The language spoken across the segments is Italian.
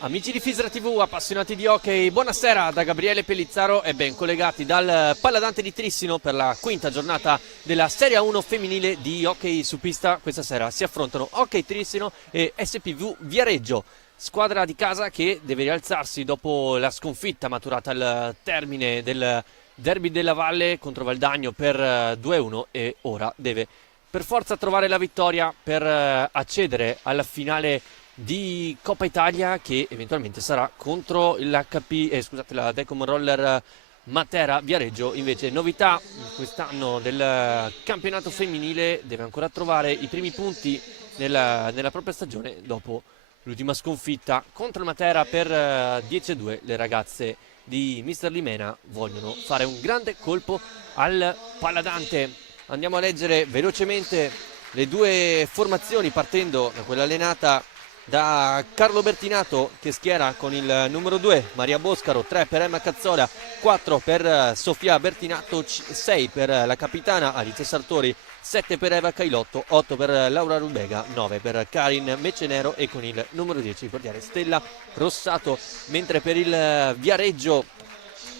Amici di Fisra TV, appassionati di hockey, buonasera da Gabriele Pellizzaro e ben collegati dal Palladante di Trissino per la quinta giornata della Serie 1 femminile di hockey su pista. Questa sera si affrontano Hockey Trissino e SPV Viareggio, squadra di casa che deve rialzarsi dopo la sconfitta maturata al termine del derby della Valle contro Valdagno per 2-1 e ora deve per forza trovare la vittoria per accedere alla finale di Coppa Italia, che eventualmente sarà contro la Decom Roller Matera Viareggio. Invece novità quest'anno del campionato femminile, deve ancora trovare i primi punti nella propria stagione dopo l'ultima sconfitta contro il Matera per 10-2. Le ragazze di Mister Limena vogliono fare un grande colpo al Palladante. Andiamo a leggere velocemente le due formazioni, partendo da quella allenata da Carlo Bertinato, che schiera con il numero 2 Maria Boscaro, 3 per Emma Cazzola, 4 per Sofia Bertinato, 6 per la capitana Alice Sartori, 7 per Eva Cailotto, 8 per Laura Rubega, 9 per Karin Mecenero e con il numero 10 il portiere Stella Rossato. Mentre per il Viareggio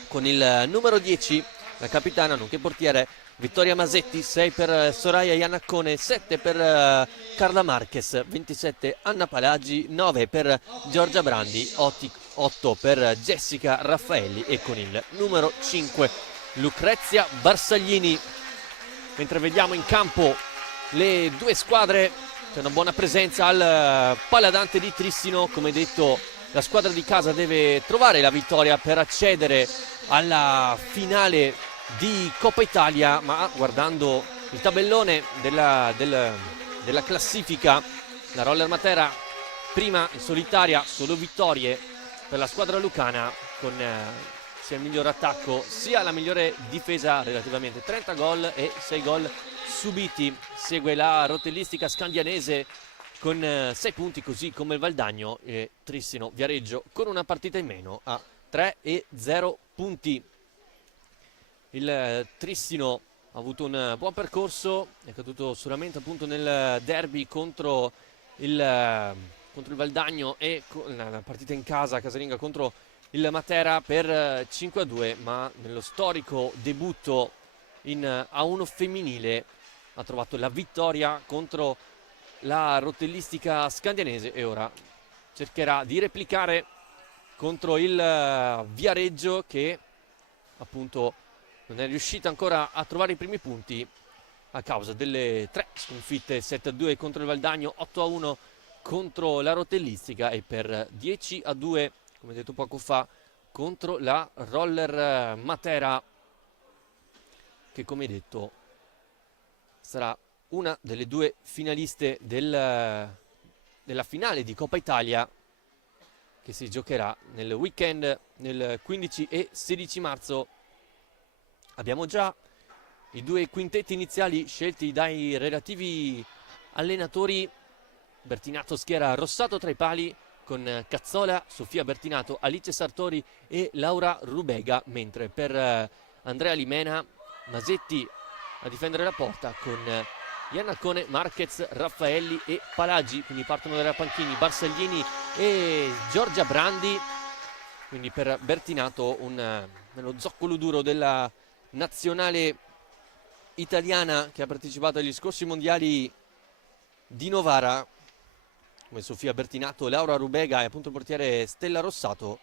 con il numero 10 la capitana nonché portiere Vittoria Masetti, 6 per Soraya Iannaccone, 7 per Carla Marquez, 27 Anna Palagi, 9 per Giorgia Brandi, 8 per Jessica Raffaelli e con il numero 5 Lucrezia Barsaglini. Mentre vediamo in campo le due squadre, c'è una buona presenza al Palladante di Trissino. Come detto, la squadra di casa deve trovare la vittoria per accedere alla finale di Coppa Italia, ma guardando il tabellone della classifica, la Roller Matera prima in solitaria, solo vittorie per la squadra lucana, con sia il miglior attacco sia la migliore difesa relativamente, 30 gol e 6 gol subiti. Segue la rotellistica scandianese con 6 punti, così come il Valdagno, e Trissino Viareggio con una partita in meno a 3 e 0 punti. Il Trissino ha avuto un buon percorso, è caduto solamente appunto nel derby contro il Valdagno e con la partita in casa casalinga contro il Matera per 5-2, ma nello storico debutto in A1 femminile ha trovato la vittoria contro la rotellistica scandianese e ora cercherà di replicare contro il Viareggio, che appunto non è riuscita ancora a trovare i primi punti a causa delle 3 sconfitte, 7-2 contro il Valdagno, 8-1 contro la rotellistica e per 10-2, come detto poco fa, contro la Roller Matera, che come detto sarà una delle due finaliste della finale di Coppa Italia, che si giocherà nel weekend nel 15 e 16 marzo. Abbiamo già i due quintetti iniziali scelti dai relativi allenatori. Bertinato schiera Rossato tra i pali con Cazzola, Sofia Bertinato, Alice Sartori e Laura Rubega, mentre per Andrea Limena Masetti a difendere la porta con Iannaccone, Marquez, Raffaelli e Palagi. Quindi partono dai panchini Barsaglini e Giorgia Brandi. Quindi per Bertinato nello zoccolo duro della nazionale italiana che ha partecipato agli scorsi mondiali di Novara, come Sofia Bertinato, Laura Rubega e appunto il portiere Stella Rossato.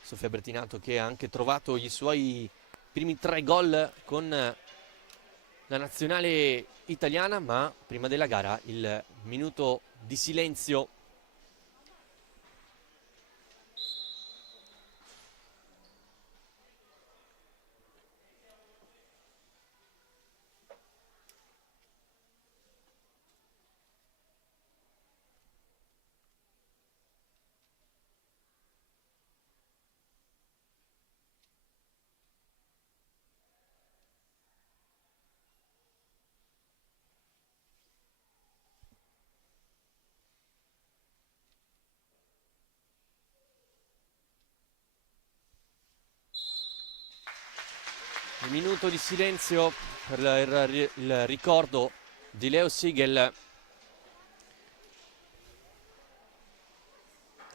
Sofia Bertinato che ha anche trovato i suoi primi 3 gol con la nazionale italiana, ma prima della gara il minuto di silenzio. Un minuto di silenzio per il ricordo di Leo Sigel,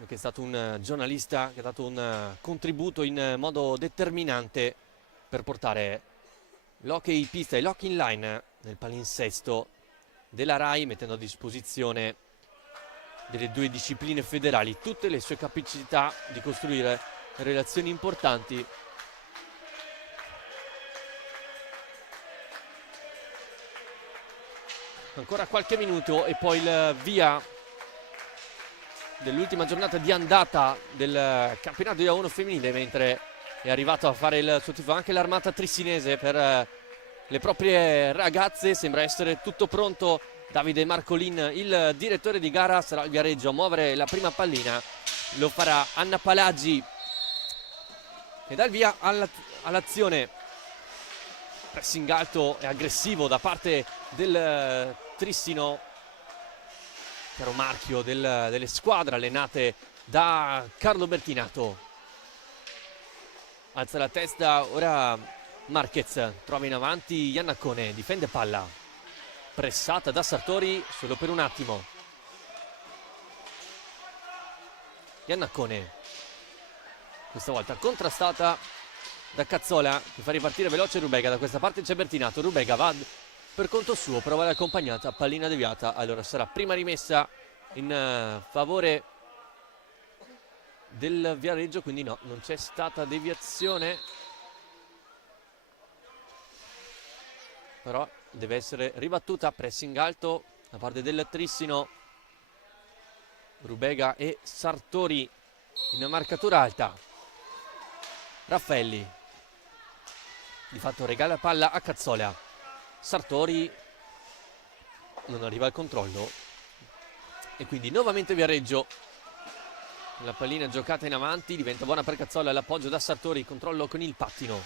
che è stato un giornalista che ha dato un contributo in modo determinante per portare l'hockey pista e l'hockey in line nel palinsesto della RAI, mettendo a disposizione delle due discipline federali tutte le sue capacità di costruire relazioni importanti. Ancora qualche minuto e poi il via dell'ultima giornata di andata del campionato di A1 femminile, mentre è arrivato a fare il suo tifo anche l'armata trissinese per le proprie ragazze. Sembra essere tutto pronto. Davide Marcolin, il direttore di gara, sarà il Viareggio a muovere la prima pallina. Lo farà Anna Palaggi e dà il via all'azione. Pressing alto e aggressivo da parte del Trissino, chiaro marchio delle squadre allenate da Carlo Bertinato. Alza la testa ora Marquez, trova in avanti Iannacone, difende palla, pressata da Sartori solo per un attimo. Iannacone, questa volta contrastata da Cazzola, che fa ripartire veloce Rubega. Da questa parte c'è Bertinato, Rubega va per conto suo, prova l'accompagnata, pallina deviata. Allora sarà prima rimessa in favore del Viareggio, quindi no, non c'è stata deviazione, però deve essere ribattuta. Pressing alto da parte del Trissino, Rubega e Sartori in marcatura alta. Raffaelli di fatto regala palla a Cazzola. Sartori non arriva al controllo e quindi nuovamente Viareggio. La pallina giocata in avanti diventa buona per Cazzola, l'appoggio da Sartori, controllo con il pattino,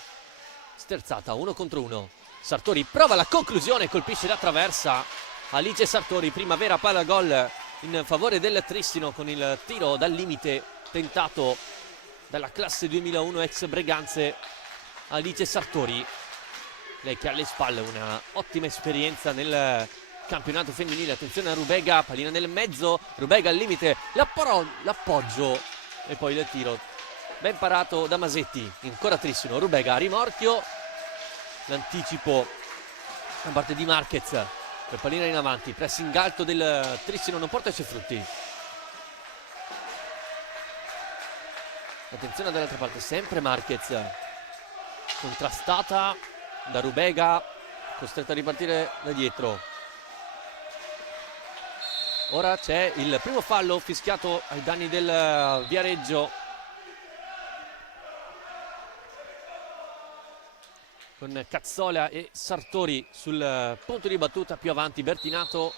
sterzata 1 contro 1. Sartori prova la conclusione, colpisce la traversa. Alice Sartori, prima vera palla gol in favore del Trissino con il tiro dal limite tentato dalla classe 2001 ex Breganze. Alice Sartori, lei che ha alle spalle una ottima esperienza nel campionato femminile. Attenzione a Rubega, pallina nel mezzo, Rubega al limite, l'appoggio e poi il tiro ben parato da Masetti. Ancora Trissino, Rubega a rimorchio, l'anticipo da parte di Marquez per pallina in avanti. Pressing alto del Trissino non porta i suoi frutti. Attenzione dall'altra parte, sempre Marquez, contrastata da Rubega, costretta a ripartire da dietro. Ora c'è il primo fallo fischiato ai danni del Viareggio, con Cazzola e Sartori sul punto di battuta. Più avanti Bertinato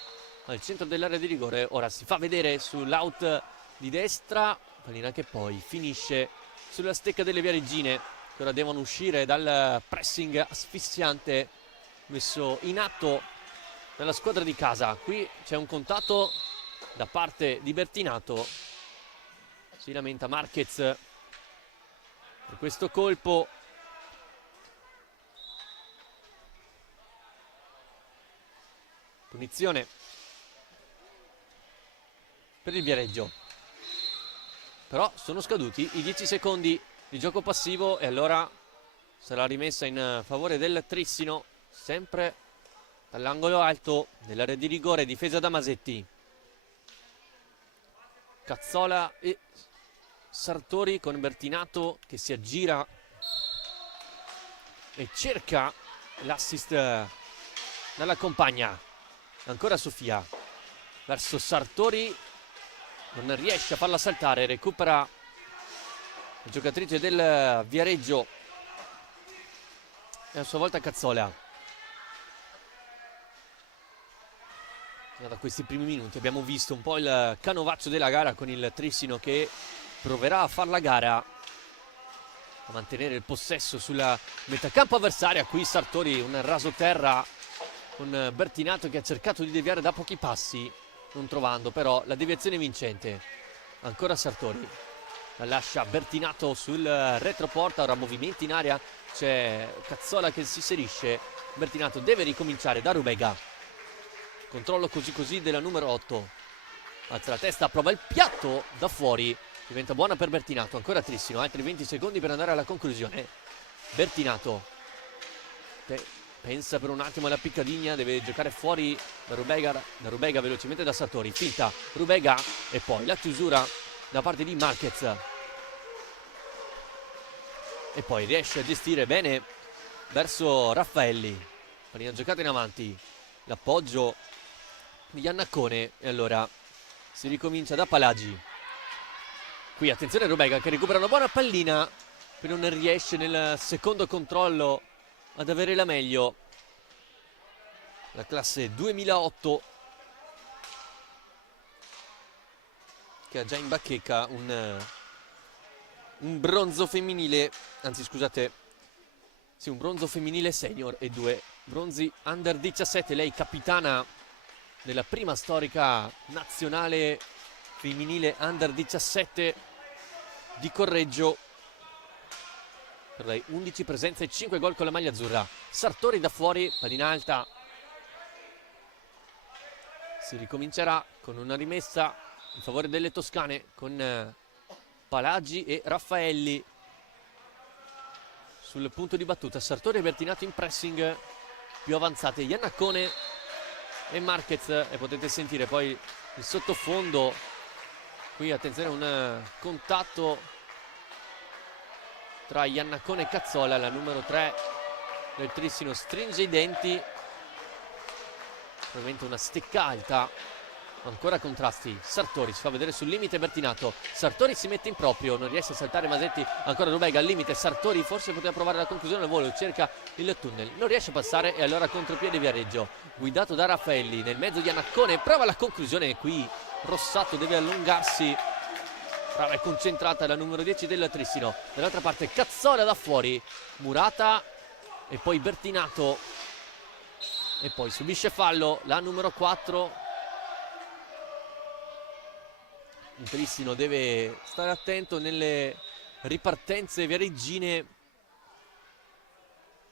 al centro dell'area di rigore. Ora si fa vedere sull'out di destra, pallina che poi finisce sulla stecca delle viareggine, che ora devono uscire dal pressing asfissiante messo in atto dalla squadra di casa. Qui c'è un contatto da parte di Bertinato, si lamenta Marquez per questo colpo. Punizione per il Viareggio, però sono scaduti i 10 secondi di gioco passivo e allora sarà rimessa in favore del Trissino, sempre dall'angolo alto dell'area di rigore, difesa da Masetti. Cazzola e Sartori con Bertinato che si aggira e cerca l'assist dalla compagna. Ancora Sofia verso Sartori, non riesce a farla saltare, recupera la giocatrice del Viareggio e a sua volta Cazzola. Da questi primi minuti abbiamo visto un po' il canovaccio della gara, con il Trissino che proverà a far la gara, a mantenere il possesso sulla metacampo avversaria. Qui Sartori un rasoterra con Bertinato che ha cercato di deviare da pochi passi, non trovando però la deviazione vincente. Ancora Sartori, la lascia Bertinato sul retroporta, ora movimenti in aria, c'è Cazzola che si inserisce, Bertinato deve ricominciare da Rubega, controllo così così della numero 8, alza la testa, prova il piatto da fuori, diventa buona per Bertinato, ancora Trissino, altri 20 secondi per andare alla conclusione. Bertinato pensa per un attimo alla piccadigna, deve giocare fuori da Rubega velocemente da Sartori, finta Rubega e poi la chiusura da parte di Marquez, e poi riesce a gestire bene verso Raffaelli, pallina giocata in avanti, l'appoggio di Iannaccone e allora si ricomincia da Palagi. Qui attenzione Rubega che recupera una buona pallina, però non riesce nel secondo controllo ad avere la meglio. La classe 2008 che ha già in bacheca un bronzo femminile, anzi scusate, sì, un bronzo femminile senior e 2 bronzi under 17. Lei capitana della prima storica nazionale femminile under 17 di Correggio. Per lei 11 presenze e 5 gol con la maglia azzurra. Sartori da fuori, pallina alta. Si ricomincerà con una rimessa in favore delle toscane con Palagi e Raffaelli sul punto di battuta. Sartori e Bertinato in pressing, più avanzate Iannaccone e Marquez, e potete sentire poi il sottofondo. Qui attenzione, un contatto tra Iannaccone e Cazzola, la numero 3 del Trissino stringe i denti, probabilmente una stecca alta, ancora contrasti. Sartori si fa vedere sul limite, Bertinato, Sartori si mette in proprio, non riesce a saltare Masetti, ancora Rubega al limite, Sartori forse poteva provare la conclusione al volo, cerca il tunnel, non riesce a passare e allora contropiede Viareggio, guidato da Raffaelli, nel mezzo di Iannaccone, prova la conclusione e qui Rossato deve allungarsi. Brava e concentrata la numero 10 del Trissino. Dall'altra parte Cazzola da fuori, Murata e poi Bertinato, e poi subisce fallo la numero 4. Il Trissino deve stare attento nelle ripartenze viareggine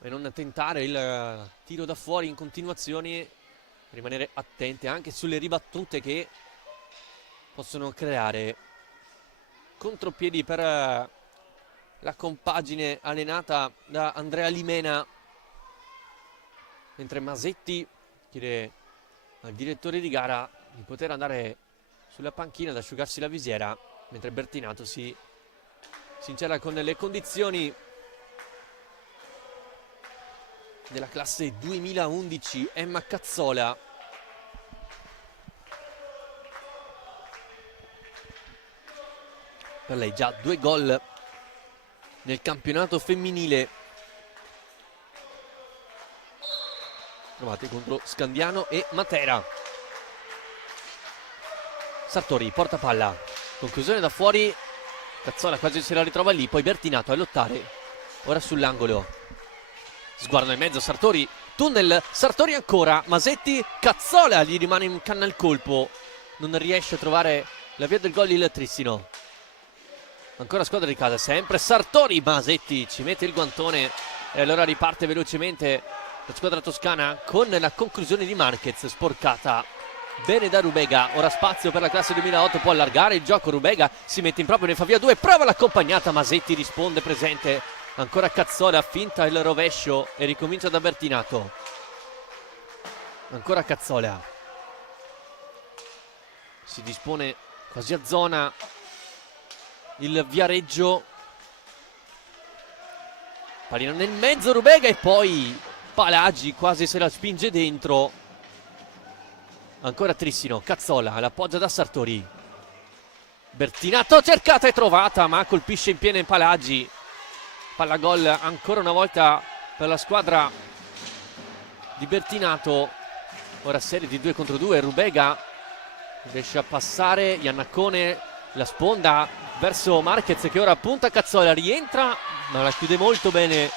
e non tentare il tiro da fuori in continuazione, rimanere attente anche sulle ribattute che possono creare contropiedi per la compagine allenata da Andrea Limena, mentre Masetti chiede al direttore di gara di poter andare sulla panchina ad asciugarsi la visiera, mentre Bertinato si sincera con le condizioni della classe 2011. Emma Cazzola, per lei già 2 gol nel campionato femminile, trovate contro Scandiano e Matera. Sartori porta palla, conclusione da fuori, Cazzola quasi se la ritrova lì, poi Bertinato a lottare ora sull'angolo, sguardo nel mezzo, Sartori, tunnel, Sartori ancora, Masetti, Cazzola gli rimane in canna il colpo, non riesce a trovare la via del gol il Trissino. Ancora squadra di casa, sempre Sartori, Masetti ci mette il guantone e allora riparte velocemente la squadra toscana con la conclusione di Marquez, sporcata bene da Rubega. Ora spazio per la classe 2008, può allargare il gioco, Rubega si mette in proprio, ne fa via 2, prova l'accompagnata, Masetti risponde presente, ancora Cazzola, finta il rovescio e ricomincia da Bertinato, ancora Cazzola, si dispone quasi a zona il Viareggio, pallina nel mezzo, Rubega e poi Palagi quasi se la spinge dentro, ancora Trissino, Cazzola l'appoggia da Sartori, Bertinato cercata e trovata ma colpisce in pieno in Palagi, palla gol ancora una volta per la squadra di Bertinato. Ora serie di 2 contro 2, Rubega riesce a passare, Iannaccone la sponda verso Marquez che ora punta Cazzola, rientra ma la chiude molto bene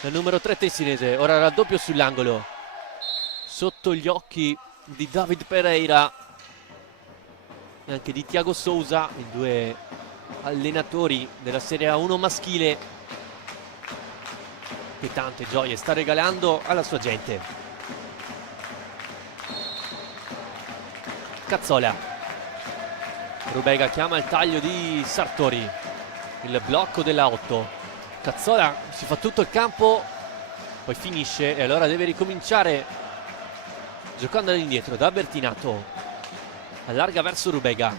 la numero 3 tessinese. Ora raddoppio sull'angolo sotto gli occhi di David Pereira e anche di Thiago Sousa, i 2 allenatori della Serie A1 maschile, che tante gioie sta regalando alla sua gente. Cazzola Rubega chiama il taglio di Sartori, il blocco della 8. Cazzola si fa tutto il campo, poi finisce e allora deve ricominciare giocando all'indietro da Bertinato, allarga verso Rubega.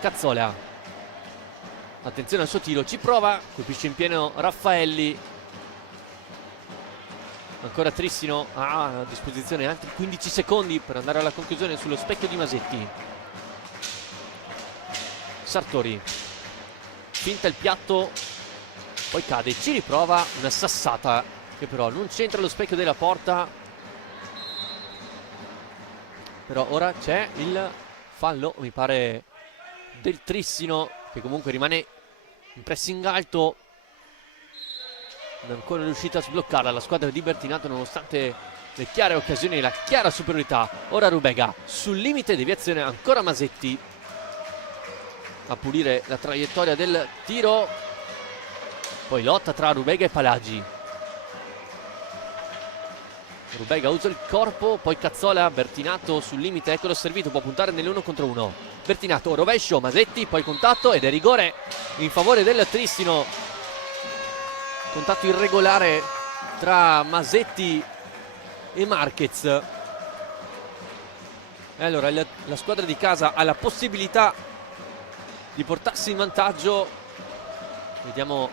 Cazzola, attenzione al suo tiro, ci prova, colpisce in pieno Raffaelli. Ancora Trissino ha a disposizione altri 15 secondi per andare alla conclusione sullo specchio di Masetti. Sartori finta il piatto, poi cade, ci riprova, una sassata che però non c'entra lo specchio della porta. Però ora c'è il fallo, mi pare, del Trissino, che comunque rimane in pressing alto. Non è ancora riuscita a sbloccarla la squadra di Bertinato, nonostante le chiare occasioni e la chiara superiorità. Ora Rubega sul limite, deviazione, ancora Masetti a pulire la traiettoria del tiro, poi lotta tra Rubega e Palagi. Rubega usa il corpo, poi Cazzola, Bertinato sul limite, eccolo servito, può puntare nell'1 contro 1. Bertinato, rovescio, Masetti, poi contatto ed è rigore in favore del Trissino. Contatto irregolare tra Masetti e Marquez. E allora la squadra di casa ha la possibilità di portarsi in vantaggio. Vediamo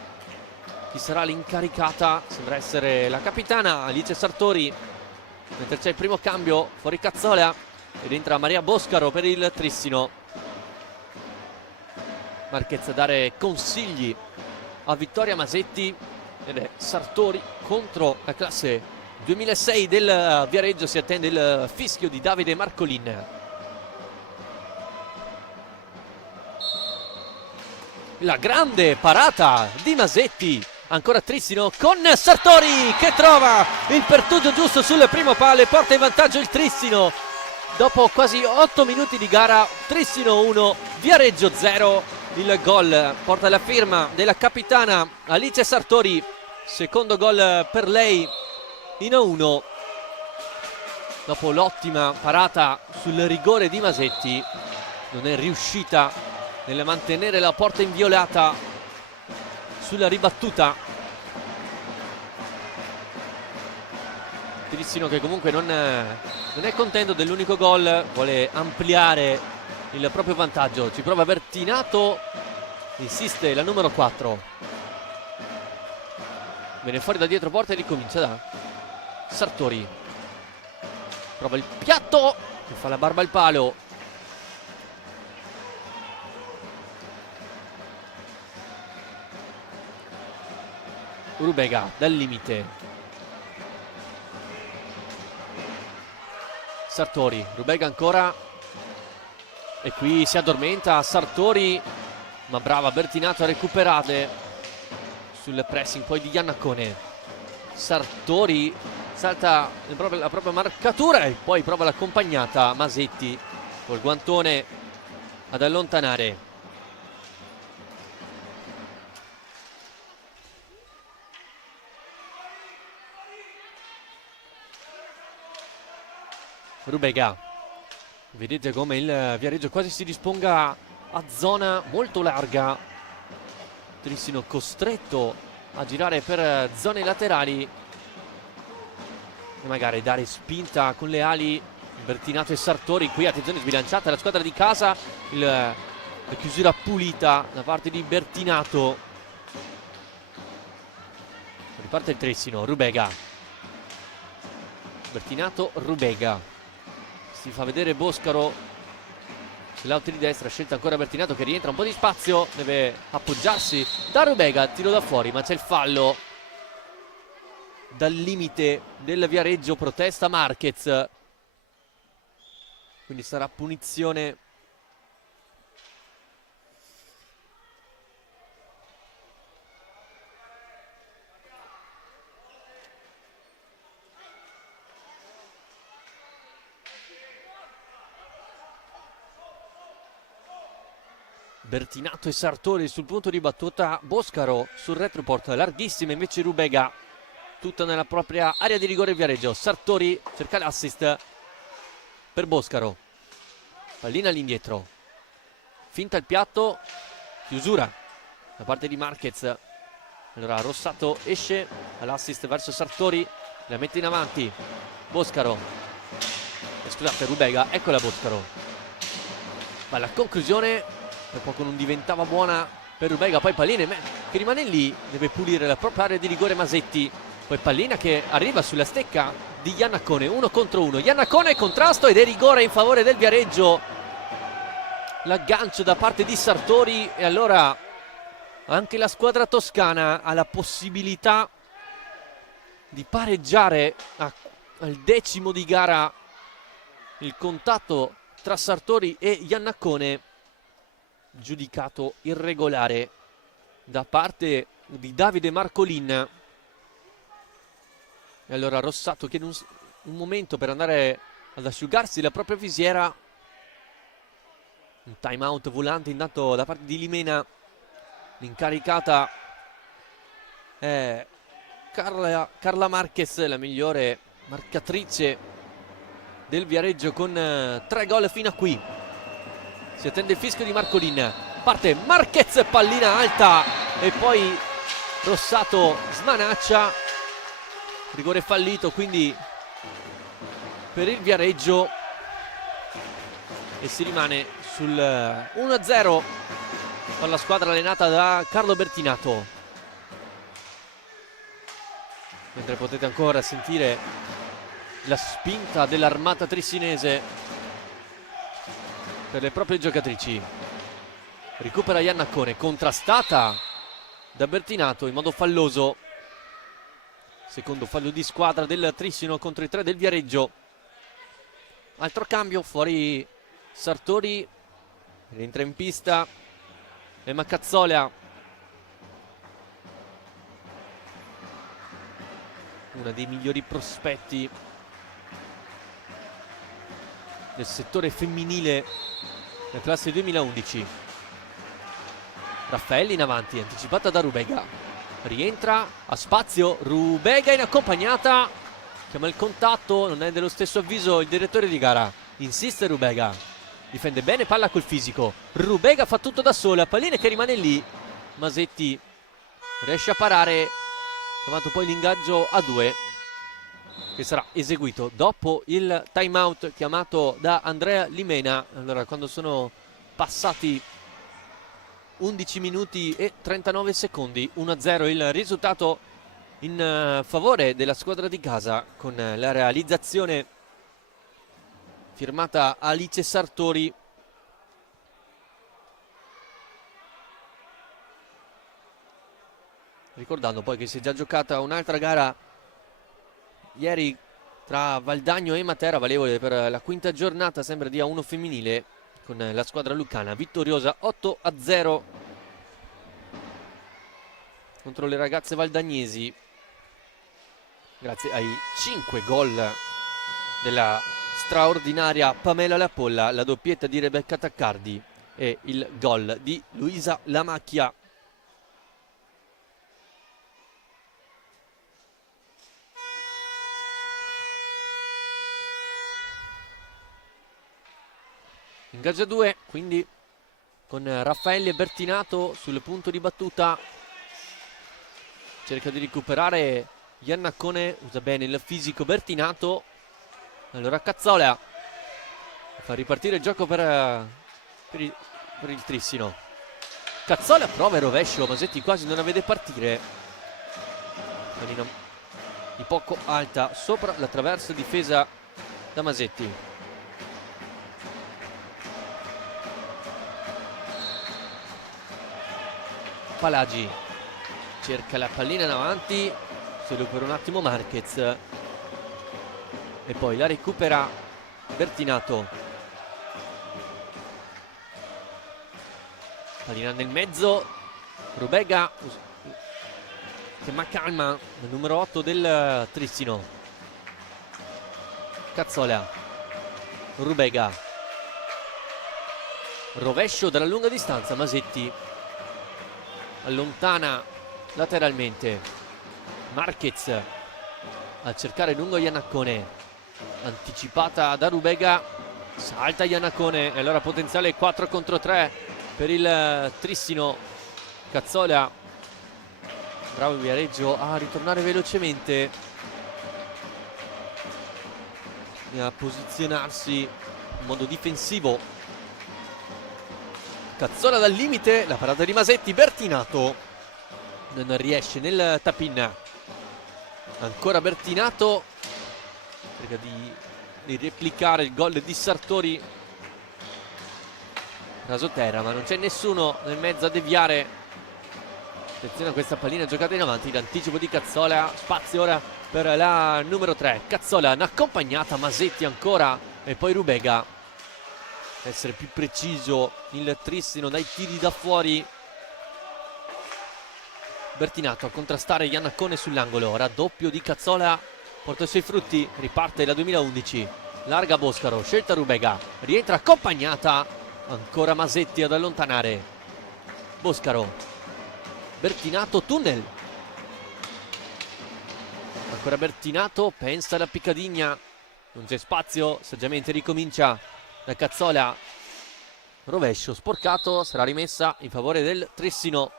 chi sarà l'incaricata. Sembra essere la capitana Alice Sartori, mentre c'è il primo cambio, fuori Cazzola ed entra Maria Boscaro per il Trissino. Marquez a dare consigli a Vittoria Masetti ed è Sartori contro la classe 2006 del Viareggio. Si attende il fischio di Davide Marcolin. La grande parata di Masetti, ancora Trissino con Sartori che trova il pertugio giusto sul primo palo e porta in vantaggio il Trissino. Dopo quasi 8 minuti di gara, Trissino 1, Viareggio 0. Il gol porta la firma della capitana Alice Sartori, secondo gol per lei in 1. Dopo l'ottima parata sul rigore di Masetti, non è riuscita nel mantenere la porta inviolata sulla ribattuta. Trissino che comunque non è contento dell'unico gol, vuole ampliare il proprio vantaggio. Ci prova Bertinato, insiste la numero 4, viene fuori da dietro porta e ricomincia da Sartori. Prova il piatto che fa la barba al palo. Rubega dal limite. Sartori, Rubega ancora, e qui si addormenta Sartori, ma brava Bertinato a recuperare sul pressing poi di Iannacone. Sartori salta la propria marcatura e poi prova l'accompagnata Masetti col guantone ad allontanare. Rubega, vedete come il Viareggio quasi si disponga a zona molto larga. Trissino costretto a girare per zone laterali e magari dare spinta con le ali. Bertinato e Sartori, qui attenzione sbilanciata la squadra di casa, la chiusura pulita da parte di Bertinato. Riparte il Trissino, Rubega, Bertinato, Rubega. Si fa vedere Boscaro sull'auto di destra, scelta ancora Bertinato che rientra un po' di spazio, deve appoggiarsi da Rubega, tiro da fuori, ma c'è il fallo dal limite del Viareggio, protesta Marquez, quindi sarà punizione Bertinato e Sartori sul punto di battuta. Boscaro sul retroport, larghissima invece Rubega, tutta nella propria area di rigore Viareggio. Sartori cerca l'assist per Boscaro. Pallina all'indietro, finta il piatto, chiusura da parte di Marquez. Allora Rossato esce all'assist verso Sartori, la mette in avanti Boscaro, scusate, Rubega, eccola Boscaro, ma la conclusione per poco non diventava buona per Rubega. Poi Pallina che rimane lì, deve pulire la propria area di rigore Masetti. Poi Pallina che arriva sulla stecca di Iannaccone, 1 contro 1. Iannaccone, contrasto ed è rigore in favore del Viareggio. L'aggancio da parte di Sartori e allora anche la squadra toscana ha la possibilità di pareggiare al 10° di gara. Il contatto tra Sartori e Iannaccone giudicato irregolare da parte di Davide Marcolin. E allora Rossato chiede un momento per andare ad asciugarsi la propria visiera. Un time out volante intanto da parte di Limena. L'incaricata è Carla Marquez, la migliore marcatrice del Viareggio con 3 gol fino a qui. Si attende il fischio di Marcolin, parte Marquez, pallina alta e poi Rossato smanaccia, rigore fallito quindi per il Viareggio e si rimane sul 1-0 per la squadra allenata da Carlo Bertinato, mentre potete ancora sentire la spinta dell'armata trissinese per le proprie giocatrici. Recupera Iannaccone, contrastata da Bertinato in modo falloso, secondo fallo di squadra del Trissino contro i 3 del Viareggio. Altro cambio, fuori Sartori, rientra in pista Emma Cazzola, una dei migliori prospetti del settore femminile nella classe 2011. Raffaelli in avanti, anticipata da Rubega, rientra a spazio, Rubega in accompagnata, chiama il contatto, non è dello stesso avviso il direttore di gara, insiste Rubega, difende bene, palla col fisico, Rubega fa tutto da sola, pallina che rimane lì, Masetti riesce a parare, chiamato poi l'ingaggio a 2 che sarà eseguito dopo il time out chiamato da Andrea Limena. Allora, quando sono passati 11 minuti e 39 secondi, 1-0 il risultato in favore della squadra di casa, con la realizzazione firmata Alice Sartori. Ricordando poi che si è già giocata un'altra gara ieri tra Valdagno e Matera, valevole per la quinta giornata sempre di A1 femminile, con la squadra lucana vittoriosa 8-0 contro le ragazze valdagnesi, grazie ai 5 gol della straordinaria Pamela Lapolla, la doppietta di Rebecca Taccardi e il gol di Luisa Lamacchia. Ingaggio 2, quindi con Raffaelli e Bertinato sul punto di battuta. Cerca di recuperare Iannaccone, usa bene il fisico Bertinato. Allora Cazzola fa ripartire il gioco per il Trissino. Cazzola prova il rovescio, Masetti quasi non la vede partire. Pallina di poco alta sopra la traversa difesa da Masetti. Palagi cerca la pallina in avanti, solo per un attimo Marquez e poi la recupera Bertinato. Pallina nel mezzo, Rubega chiama calma il numero 8 del Trissino. Cazzola, Rubega, rovescio dalla lunga distanza, Masetti allontana lateralmente, Marquez a cercare lungo Iannaccone, anticipata da Rubega, salta Iannacone e allora potenziale 4 contro 3 per il Trissino. Cazzola, bravo Viareggio a ritornare velocemente e a posizionarsi in modo difensivo. Cazzola dal limite, la parata di Masetti, Bertinato non riesce nel tap-in. Ancora Bertinato, cerca di replicare il gol di Sartori. Rasoterra, ma non c'è nessuno nel mezzo a deviare. Attenzione a questa pallina giocata in avanti, l'anticipo di Cazzola, spazio ora per la numero 3. Cazzola, un'accompagnata, Masetti ancora e poi Rubega. Essere più preciso il Trissino dai tiri da fuori. Bertinato a contrastare Iannacone sull'angolo, raddoppio di Cazzola, porta i suoi frutti, riparte la 2011, larga Boscaro, scelta Rubega, rientra accompagnata, ancora Masetti ad allontanare, Boscaro, Bertinato, tunnel, ancora Bertinato, pensa alla Piccadigna, non c'è spazio, saggiamente ricomincia da Cazzola, rovescio sporcato, sarà rimessa in favore del Trissino.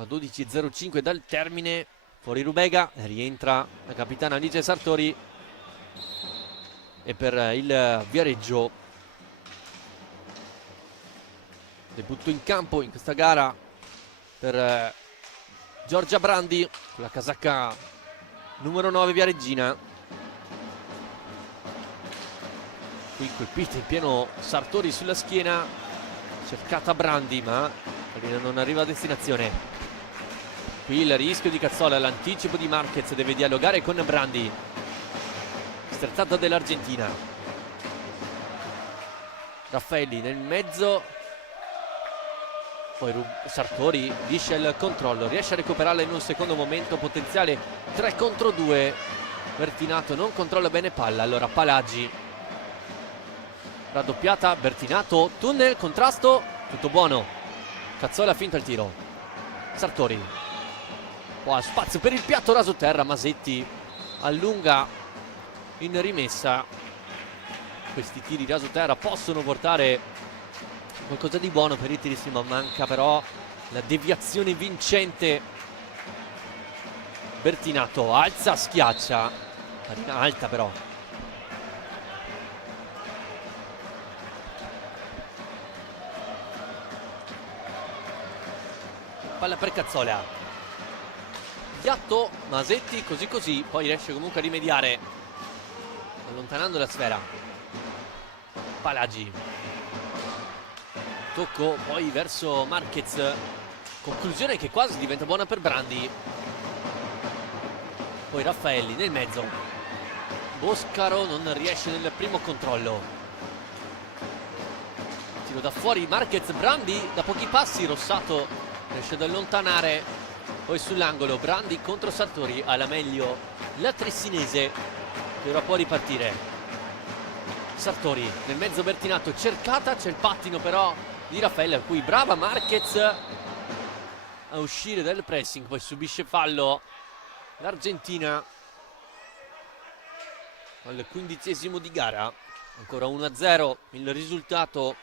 A 12:05 dal termine, fuori Rubega, rientra la capitana Alice Sartori e per il Viareggio debutto in campo in questa gara per Giorgia Brandi con la casacca numero 9 viareggina. Qui colpita in pieno Sartori sulla schiena, cercata Brandi ma la pallina non arriva a destinazione. Qui il rischio di Cazzola, l'anticipo di Marquez, deve dialogare con Brandi, sterzata dell'Argentina. Raffaelli nel mezzo, poi Sartori riesce al controllo, riesce a recuperarla in un secondo momento, potenziale 3 contro 2. Bertinato non controlla bene palla, allora Palagi, raddoppiata, Bertinato, tunnel, contrasto, tutto buono. Cazzola finta il tiro, Sartori. Qua spazio per il piatto raso terra, Masetti allunga in rimessa. Questi tiri raso terra possono portare qualcosa di buono per i Trissino, ma manca però la deviazione vincente. Bertinato alza, schiaccia, alta però. Palla per Cazzola, piatto, Masetti così così, poi riesce comunque a rimediare allontanando la sfera. Palagi, tocco poi verso Marquez, conclusione che quasi diventa buona per Brandi. Poi Raffaelli nel mezzo, Boscaro non riesce nel primo controllo, tiro da fuori Marquez, Brandi da pochi passi, Rossato riesce ad allontanare. Poi sull'angolo Brandi contro Sartori, alla meglio la trissinese che ora può ripartire. Sartori nel mezzo, Bertinato cercata, c'è il pattino però di Raffaele, a cui brava Marquez a uscire dal pressing, poi subisce fallo l'Argentina al 15° di gara. Ancora 1-0 il risultato.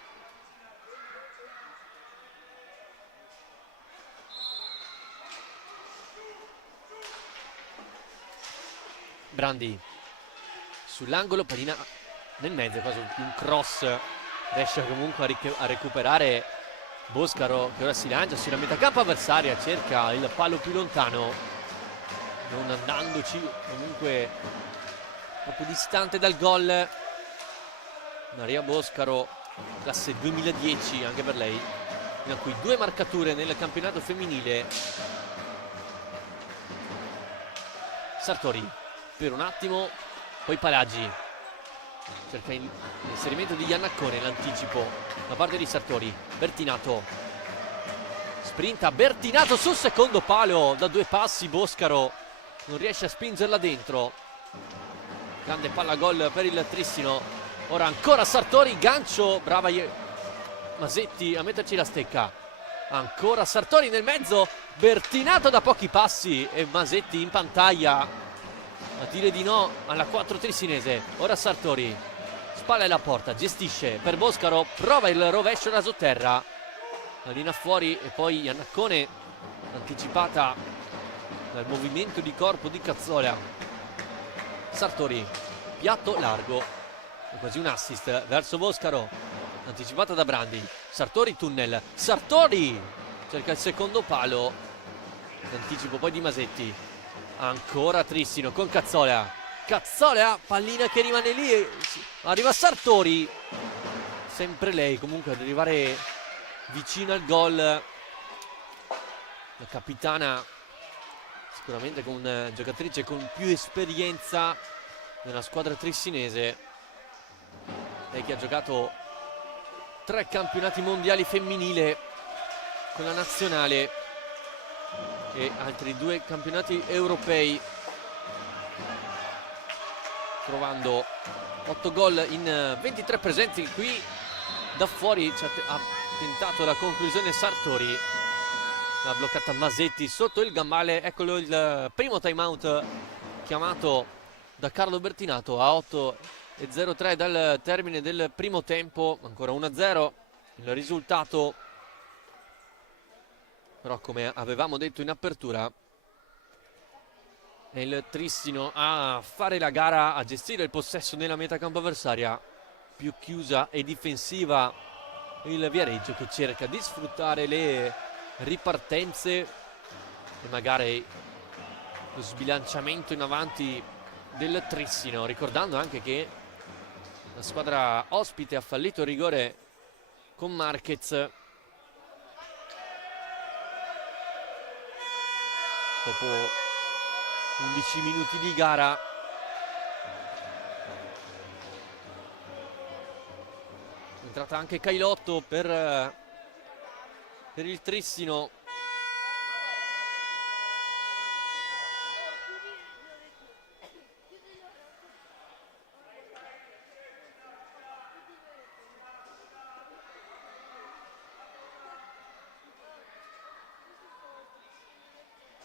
Brandi sull'angolo, pallina nel mezzo, quasi un cross, riesce comunque a recuperare Boscaro che ora si lancia sulla metà campo avversaria, cerca il palo più lontano, non andandoci, comunque troppo distante dal gol. Maria Boscaro, classe 2010 anche per lei, in cui 2 marcature nel campionato femminile. Sartori per un attimo, poi Palagi cerca l'inserimento di Iannacone, l'anticipo da parte di Sartori. Bertinato sprinta, Bertinato sul secondo palo da 2 passi, Boscaro non riesce a spingerla dentro. Grande palla gol per il Trissino. Ora ancora Sartori, gancio, brava Masetti a metterci la stecca. Ancora Sartori nel mezzo, Bertinato da pochi passi e Masetti in pantaglia. a dire di no alla 4 trissinese. Ora Sartori, spalla alla porta, gestisce per Boscaro, prova il rovescio rasoterra, la linea fuori e poi Iannaccone anticipata dal movimento di corpo di Cazzola. Sartori, piatto largo, è quasi un assist verso Boscaro, anticipata da Brandi. Sartori, tunnel, Sartori cerca il secondo palo, l'anticipo poi di Masetti, ancora Trissino con Cazzola, pallina che rimane lì, arriva Sartori, sempre lei comunque ad arrivare vicino al gol, la capitana sicuramente con giocatrice con più esperienza nella squadra trissinese, lei che ha giocato 3 campionati mondiali femminile con la nazionale e altri 2 campionati europei, trovando 8 gol in 23 presenze. Qui da fuori ha tentato la conclusione Sartori, l'ha bloccata Masetti sotto il gambale. Eccolo il primo time out chiamato da Carlo Bertinato a 8:03 dal termine del primo tempo, ancora 1-0 il risultato, però come avevamo detto in apertura è il Trissino a fare la gara, a gestire il possesso nella metacampo avversaria, più chiusa e difensiva il Viareggio che cerca di sfruttare le ripartenze e magari lo sbilanciamento in avanti del Trissino, ricordando anche che la squadra ospite ha fallito il rigore con Marquez dopo 11 minuti di gara. È entrata anche Cailotto per il Trissino.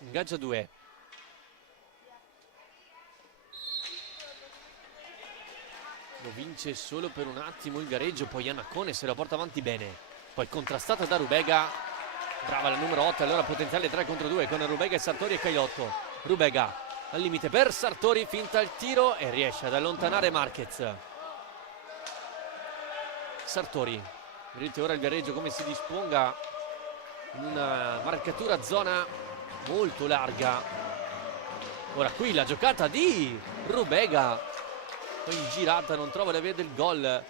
Ingaggia 2. Lo vince solo per un attimo il Viareggio, poi Iannaccone se la porta avanti bene, poi contrastata da Rubega, brava la numero 8, allora potenziale 3 contro 2 con Rubega e Sartori e Cailotto. Rubega al limite per Sartori, finta il tiro e riesce ad allontanare Marquez. Sartori, vedete ora il Viareggio come si disponga in una marcatura a zona molto larga. Ora qui la giocata di Rubega, poi girata, non trova la via del gol.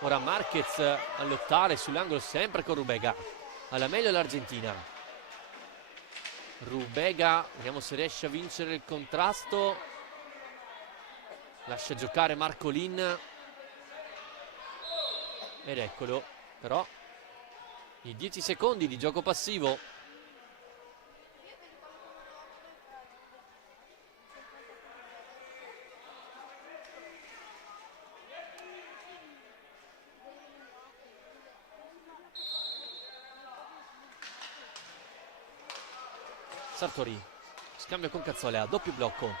Ora Marquez a lottare sull'angolo sempre con Rubega, alla meglio l'Argentina. Rubega, vediamo se riesce a vincere il contrasto, lascia giocare Marcolin ed eccolo però i 10 secondi di gioco passivo. Sartori, scambio con Cazzola, doppio blocco,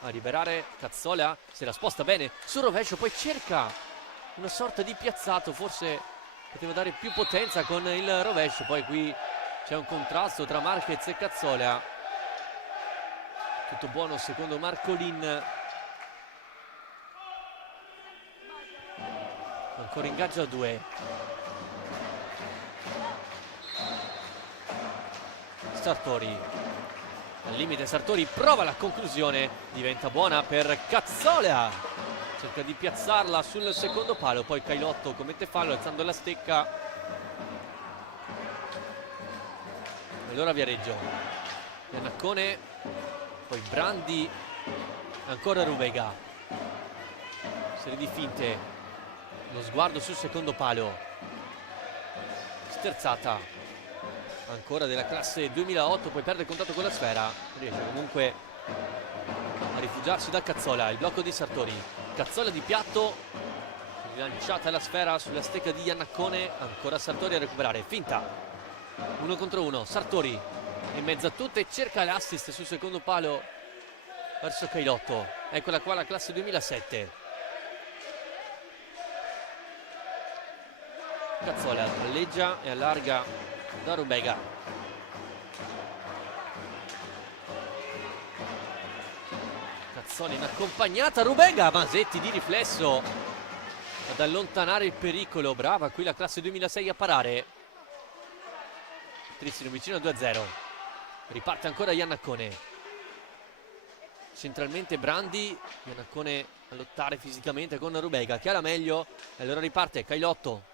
a liberare Cazzola, se la sposta bene sul rovescio, poi cerca una sorta di piazzato, forse poteva dare più potenza con il rovescio, poi qui c'è un contrasto tra Marquez e Cazzola, tutto buono secondo Marcolin. Ancora ingaggio a 2. Sartori al limite, Sartori prova la conclusione, diventa buona per Cazzola, cerca di piazzarla sul secondo palo, poi Cailotto commette fallo alzando la stecca. Allora Viareggio, Iannaccone, poi Brandi, ancora Rubega, serie di finte, lo sguardo sul secondo palo, sterzata ancora della classe 2008, poi perde il contatto con la sfera, riesce comunque a rifugiarsi da Cazzola. Il blocco di Sartori, Cazzola di piatto, rilanciata la sfera sulla stecca di Iannaccone, ancora Sartori a recuperare, finta 1 contro 1, Sartori in mezzo a tutte, cerca l'assist sul secondo palo verso Cailotto. Eccola qua la classe 2007. Cazzola palleggia e allarga da Rubega. Cazzola in accompagnata, Rubega, Masetti di riflesso ad allontanare il pericolo. Brava qui la classe 2006 a parare. Trissino vicino 2-0. Riparte ancora Iannaccone. Centralmente Brandi, Iannaccone a lottare fisicamente con Rubega che ha la meglio, e allora riparte Cailotto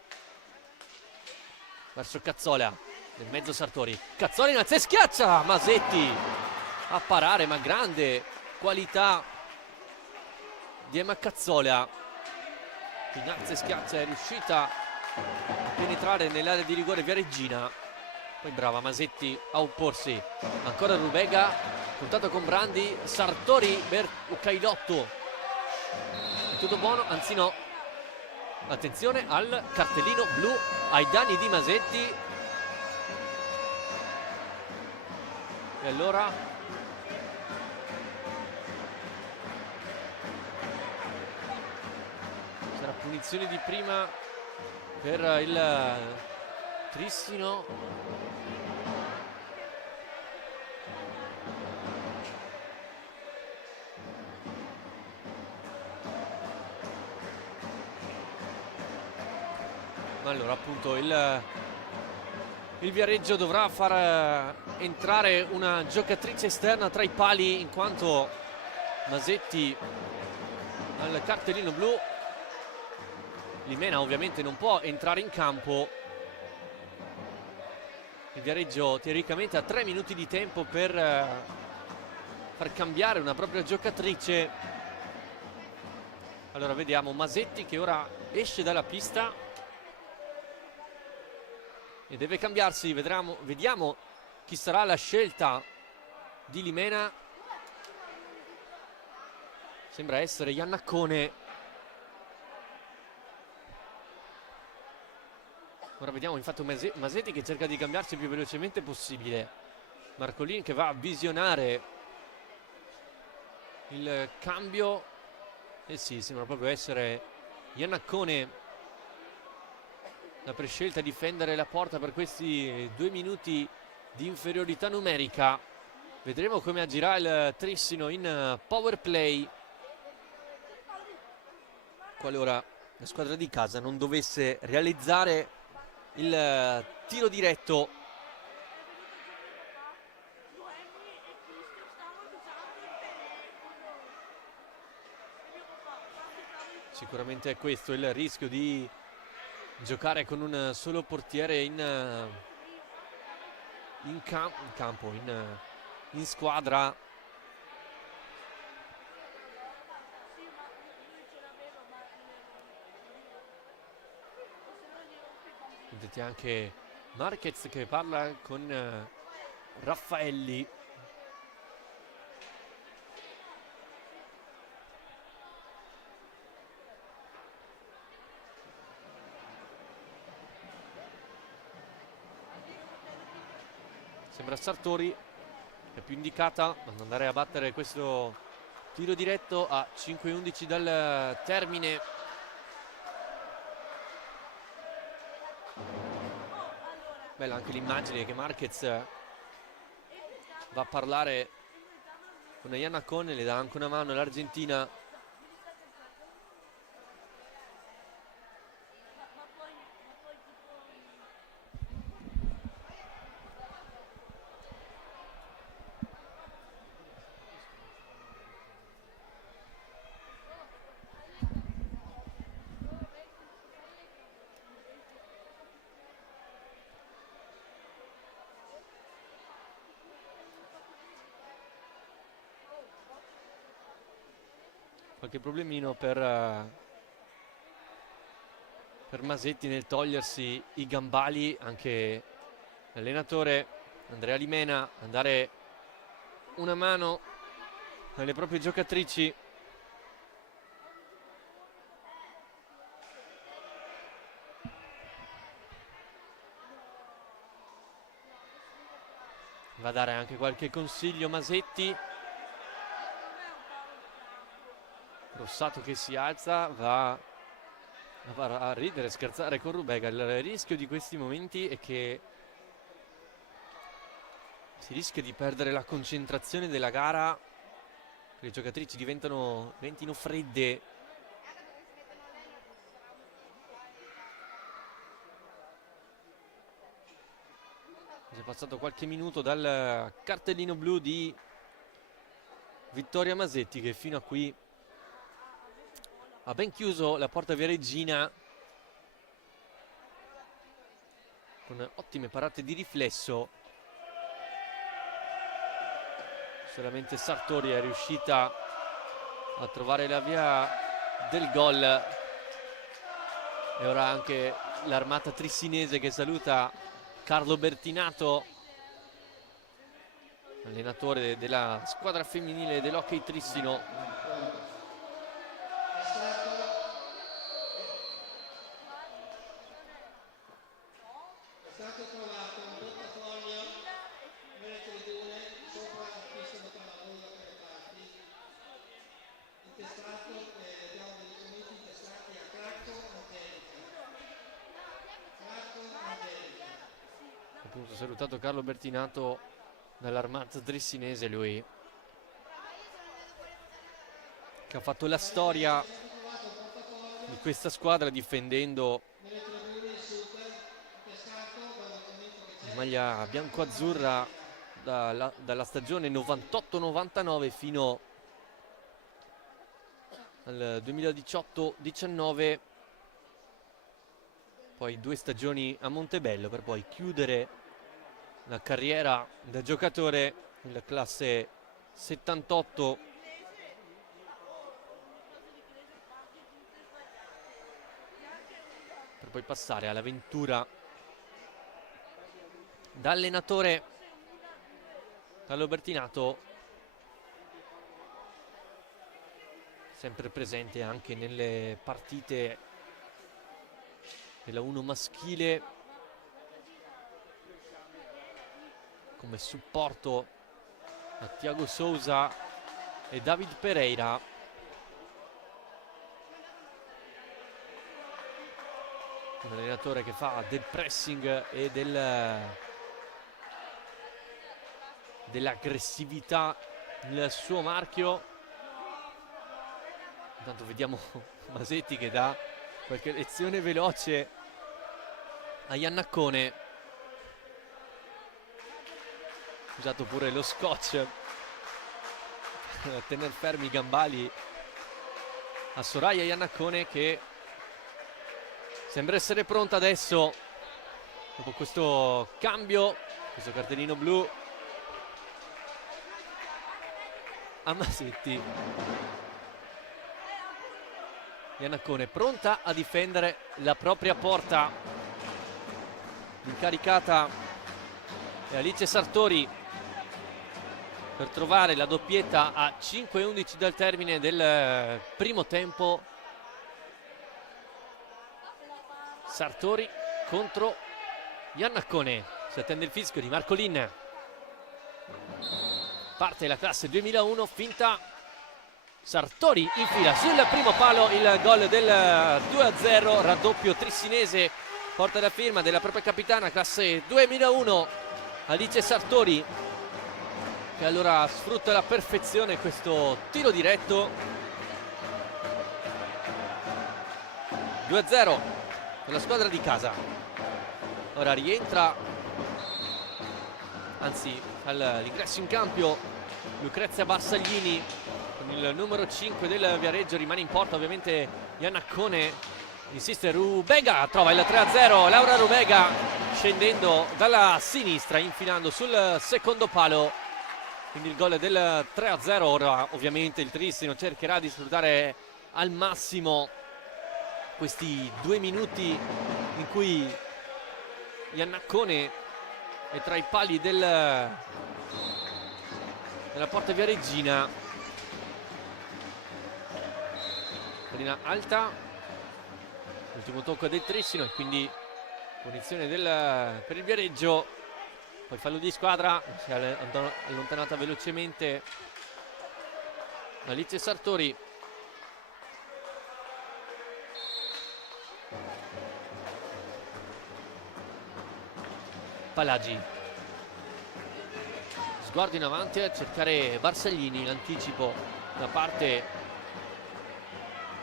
verso Cazzola, nel mezzo Sartori, Cazzola in alza e schiaccia, Masetti a parare, ma grande qualità di Emma Cazzola, in alza e schiaccia, è riuscita a penetrare nell'area di rigore Viareggina, poi brava Masetti a opporsi, ancora Rubega, contatto con Brandi, Sartori per Cailotto, è tutto buono, anzi no, attenzione al cartellino blu ai danni di Masetti, e allora sarà punizione di prima per il Trissino. Allora appunto il Viareggio dovrà far entrare una giocatrice esterna tra i pali, in quanto Masetti al cartellino blu. Limena ovviamente non può entrare in campo. Il Viareggio teoricamente ha 3 minuti di tempo per far cambiare una propria giocatrice. Allora vediamo Masetti che ora esce dalla pista e deve cambiarsi. Vediamo chi sarà la scelta di Limena. Sembra essere Iannaccone. Ora vediamo infatti Masetti che cerca di cambiarsi il più velocemente possibile. Marcolin che va a visionare il cambio. Eh sì, sembra proprio essere Iannaccone la prescelta a difendere la porta per questi 2 minuti di inferiorità numerica. Vedremo come agirà il Trissino in power play qualora la squadra di casa non dovesse realizzare il tiro diretto. Sicuramente è questo il rischio di giocare con un solo portiere in squadra. Vedete anche Marquez che parla con Raffaelli. Sembra Sartori è più indicata ad andare a battere questo tiro diretto a 5-11 dal termine. Bella anche l'immagine che Marquez va a parlare con Iannaccone, le dà anche una mano all'Argentina. Qualche problemino per Masetti nel togliersi i gambali, anche l'allenatore Andrea Limena a dare una mano alle proprie giocatrici. Va a dare anche qualche consiglio Masetti. Rossato che si alza, va a ridere e scherzare con Rubega. Il rischio di questi momenti è che si rischia di perdere la concentrazione della gara, che le giocatrici diventino fredde. È passato qualche minuto dal cartellino blu di Vittoria Masetti, che fino a qui ha ben chiuso la porta viareggina con ottime parate di riflesso. Solamente Sartori è riuscita a trovare la via del gol, e ora anche l'armata trissinese che saluta Carlo Bertinato, allenatore della squadra femminile dell'Hockey Trissino. Appunto salutato Carlo Bertinato dall'armata trissinese, lui che ha fatto la storia di questa squadra difendendo la maglia bianco-azzurra dalla stagione 98-99 fino al 2018-19, poi 2 stagioni a Montebello per poi chiudere la carriera da giocatore nella classe 78. Per poi passare all'avventura da allenatore. Carlo Bertinato sempre presente anche nelle partite della 1 maschile come supporto a Thiago Sousa e David Pereira. Un allenatore che fa del pressing e dell'aggressività il suo marchio. Intanto vediamo Masetti che dà qualche lezione veloce a Iannaccone. Usato pure lo scotch per tenere fermi i gambali a Soraya Iannaccone, che sembra essere pronta adesso dopo questo cambio, questo cartellino blu a Masetti. Iannaccone pronta a difendere la propria porta. Incaricata è Alice Sartori per trovare la doppietta a 5:11 dal termine del primo tempo. Sartori contro Iannaccone. Si attende il fischio di Marcolin. Parte la classe 2001, finta. Sartori infila sul primo palo il gol del 2-0, raddoppio trissinese, porta la firma della propria capitana, classe 2001 Alice Sartori, che allora sfrutta alla perfezione questo tiro diretto. 2-0 per la squadra di casa. Ora rientra, anzi all'ingresso in campo, Lucrezia Barsaglini con il numero 5 del Viareggio. Rimane in porta ovviamente Iannaccone, insiste Rubega, trova il 3-0 Laura Rubega scendendo dalla sinistra, infilando sul secondo palo, quindi il gol del 3-0. Ora ovviamente il Trissino cercherà di sfruttare al massimo questi 2 minuti in cui Iannaccone è tra i pali della porta viareggina. Pallina alta, ultimo tocco del Trissino e quindi punizione per il Viareggio. Poi fallo di squadra, si è allontanata velocemente Alice Sartori. Palagi. Sguardo in avanti a cercare Barsaglini, l'anticipo da parte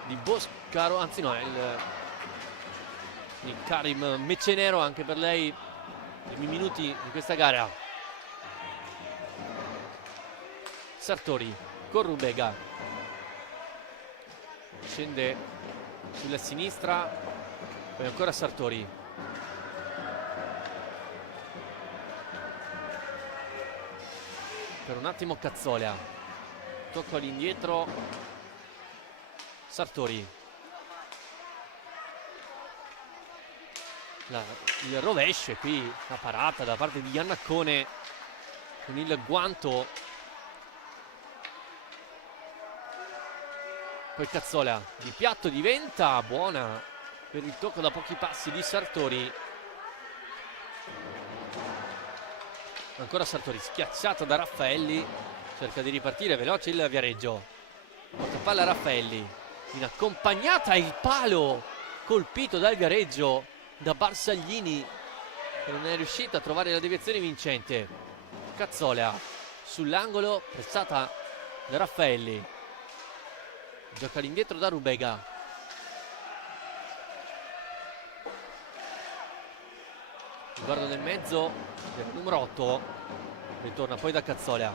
di Boscaro, anzi no, è il Karim Mecenero, anche per lei i primi minuti di questa gara. Sartori con Rubega, scende sulla sinistra, poi ancora Sartori. Per un attimo Cazzola, tocco all'indietro Sartori. Il rovescio, qui la parata da parte di Iannaccone con il guanto. Poi Cazzola di piatto diventa buona per il tocco da pochi passi di Sartori. Ancora Sartori, schiacciato da Raffaelli, cerca di ripartire veloce il Viareggio. Porta palla Raffaelli, in accompagnata il palo colpito dal Viareggio da Barsaglini, che non è riuscito a trovare la deviazione vincente. Cazzola sull'angolo, pressata da Raffaelli, gioca all'indietro da Rubega. Guardo nel mezzo del numero 8, ritorna poi da Cazzola.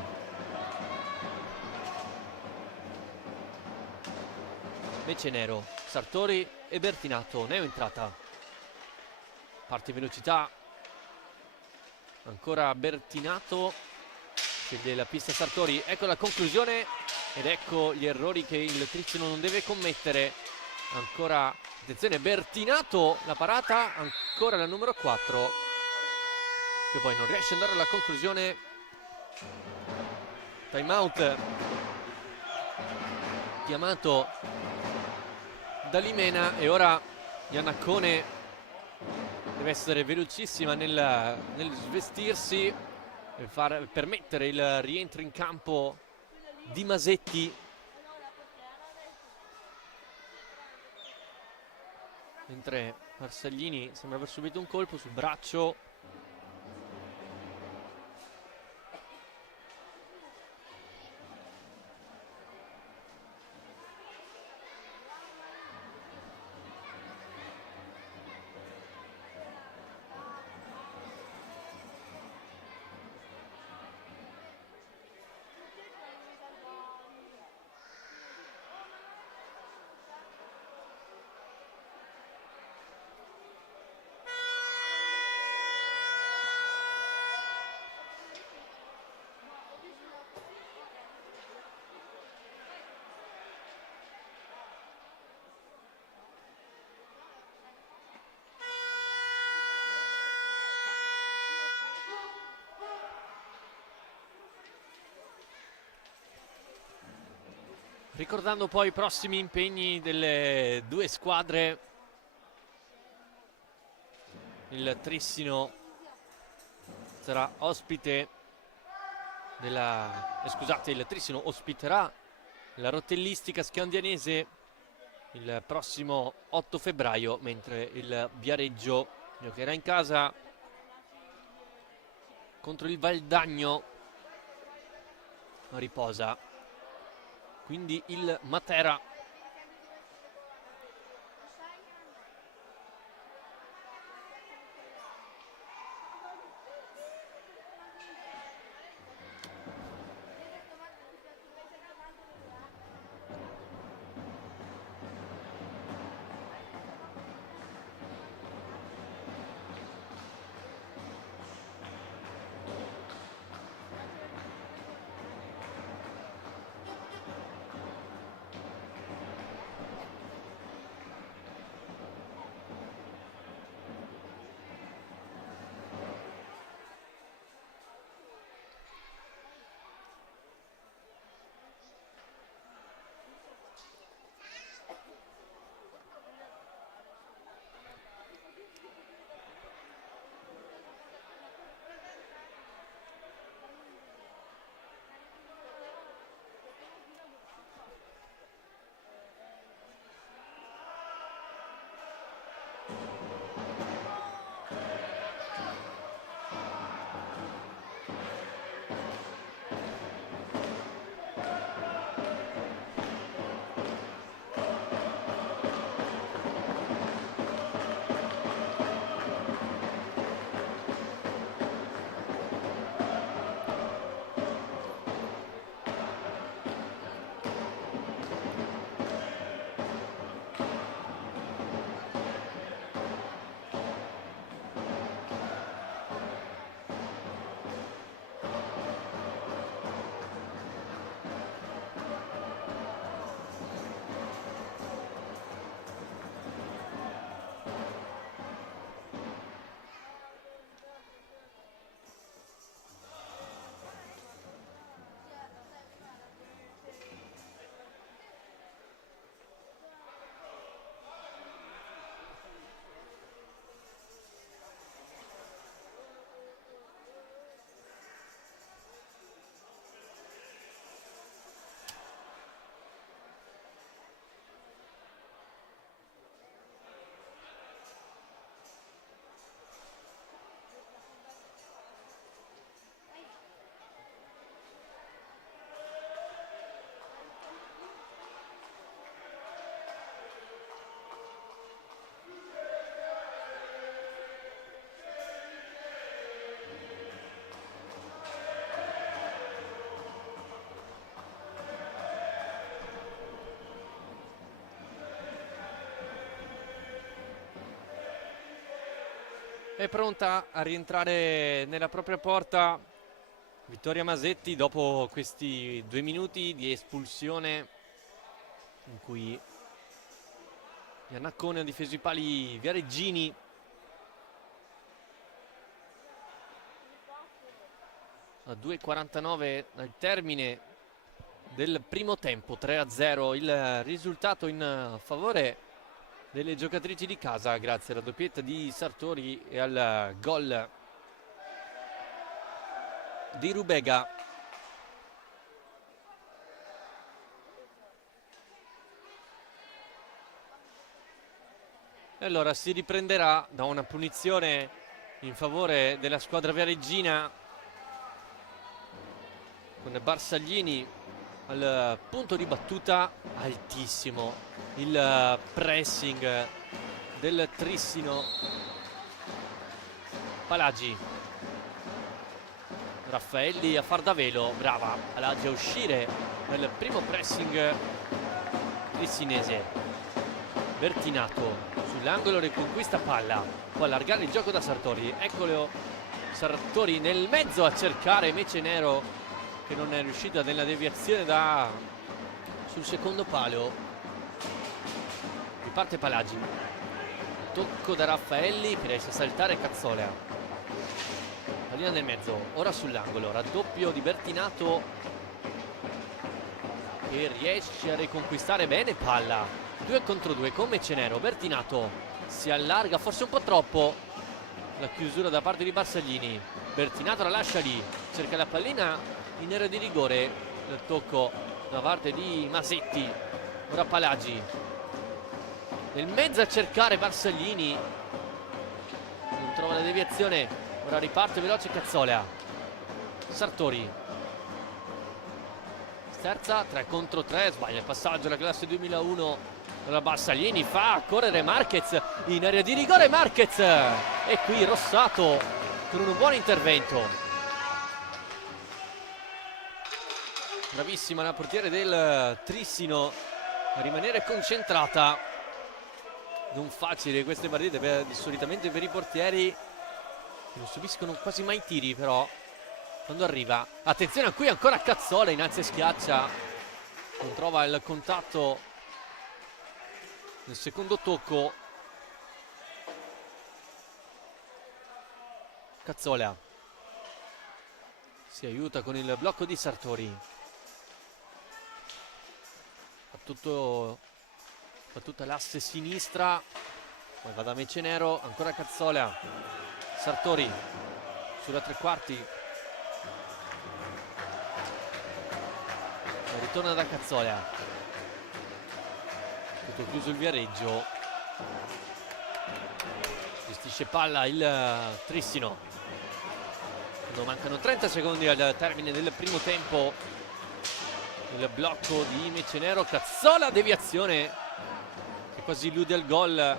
Mecenero, Sartori e Bertinato, neo entrata. Parte in velocità, ancora Bertinato, scende la pista Sartori. Ecco la conclusione ed ecco gli errori che il Trissino non deve commettere. Ancora, attenzione, Bertinato, la parata, ancora la numero 4, che poi non riesce ad andare alla conclusione. Time out chiamato da Limena e ora Iannaccone deve essere velocissima nel svestirsi e permettere il rientro in campo di Masetti. Mentre Barsaglini sembra aver subito un colpo sul braccio. Ricordando poi i prossimi impegni delle due squadre, il Trissino sarà ospite il Trissino ospiterà la Rotellistica Scandianese il prossimo 8 febbraio, mentre il Viareggio giocherà in casa contro il Valdagno. Riposa quindi il Matera. è pronta a rientrare nella propria porta Vittoria Masetti dopo questi 2 minuti di espulsione in cui Iannaccone ha difeso i pali Viareggini. A 2:49 al termine del primo tempo, 3-0 il risultato in favore delle giocatrici di casa grazie alla doppietta di Sartori e al gol di Rubega. E allora si riprenderà da una punizione in favore della squadra viareggina con Barsaglini al punto di battuta altissimo. Il pressing del Trissino. Palagi, Raffaelli a far da velo, brava Palagi a uscire nel primo pressing trissinese. Bertinato sull'angolo, riconquista palla, può allargare il gioco da Sartori, eccolo Sartori nel mezzo a cercare Mecenero che non è riuscita nella deviazione sul secondo palo. Riparte Palagi, tocco da Raffaelli che riesce a saltare Cazzola, pallina nel mezzo, ora sull'angolo, raddoppio di Bertinato che riesce a riconquistare bene palla, 2 contro 2 con Mecenero. Bertinato si allarga forse un po' troppo, la chiusura da parte di Barsaglini, Bertinato la lascia lì, cerca la pallina in area di rigore, il tocco da parte di Masetti, ora Palagi nel mezzo a cercare Barsaglini, non trova la deviazione, ora riparte veloce Cazzola. Sartori sterza, 3 contro 3, sbaglia il passaggio la classe 2001, ora Barsaglini fa correre Marquez in area di rigore, Marquez, e qui Rossato con un buon intervento. Bravissima la portiere del Trissino a rimanere concentrata. Non facile queste partite solitamente per i portieri che non subiscono quasi mai tiri, però quando arriva, attenzione a qui ancora Cazzola innanzi e schiaccia, non trova il contatto nel secondo tocco. Cazzola si aiuta con il blocco di Sartori, tutta l'asse sinistra, poi va da Mecenero, ancora Cazzola, Sartori sulla tre quarti, ritorna da Cazzola, tutto chiuso il Viareggio, gestisce palla il Trissino quando mancano 30 secondi al termine del primo tempo. Il blocco di Mecenero, Cazzola, deviazione che quasi illude il gol.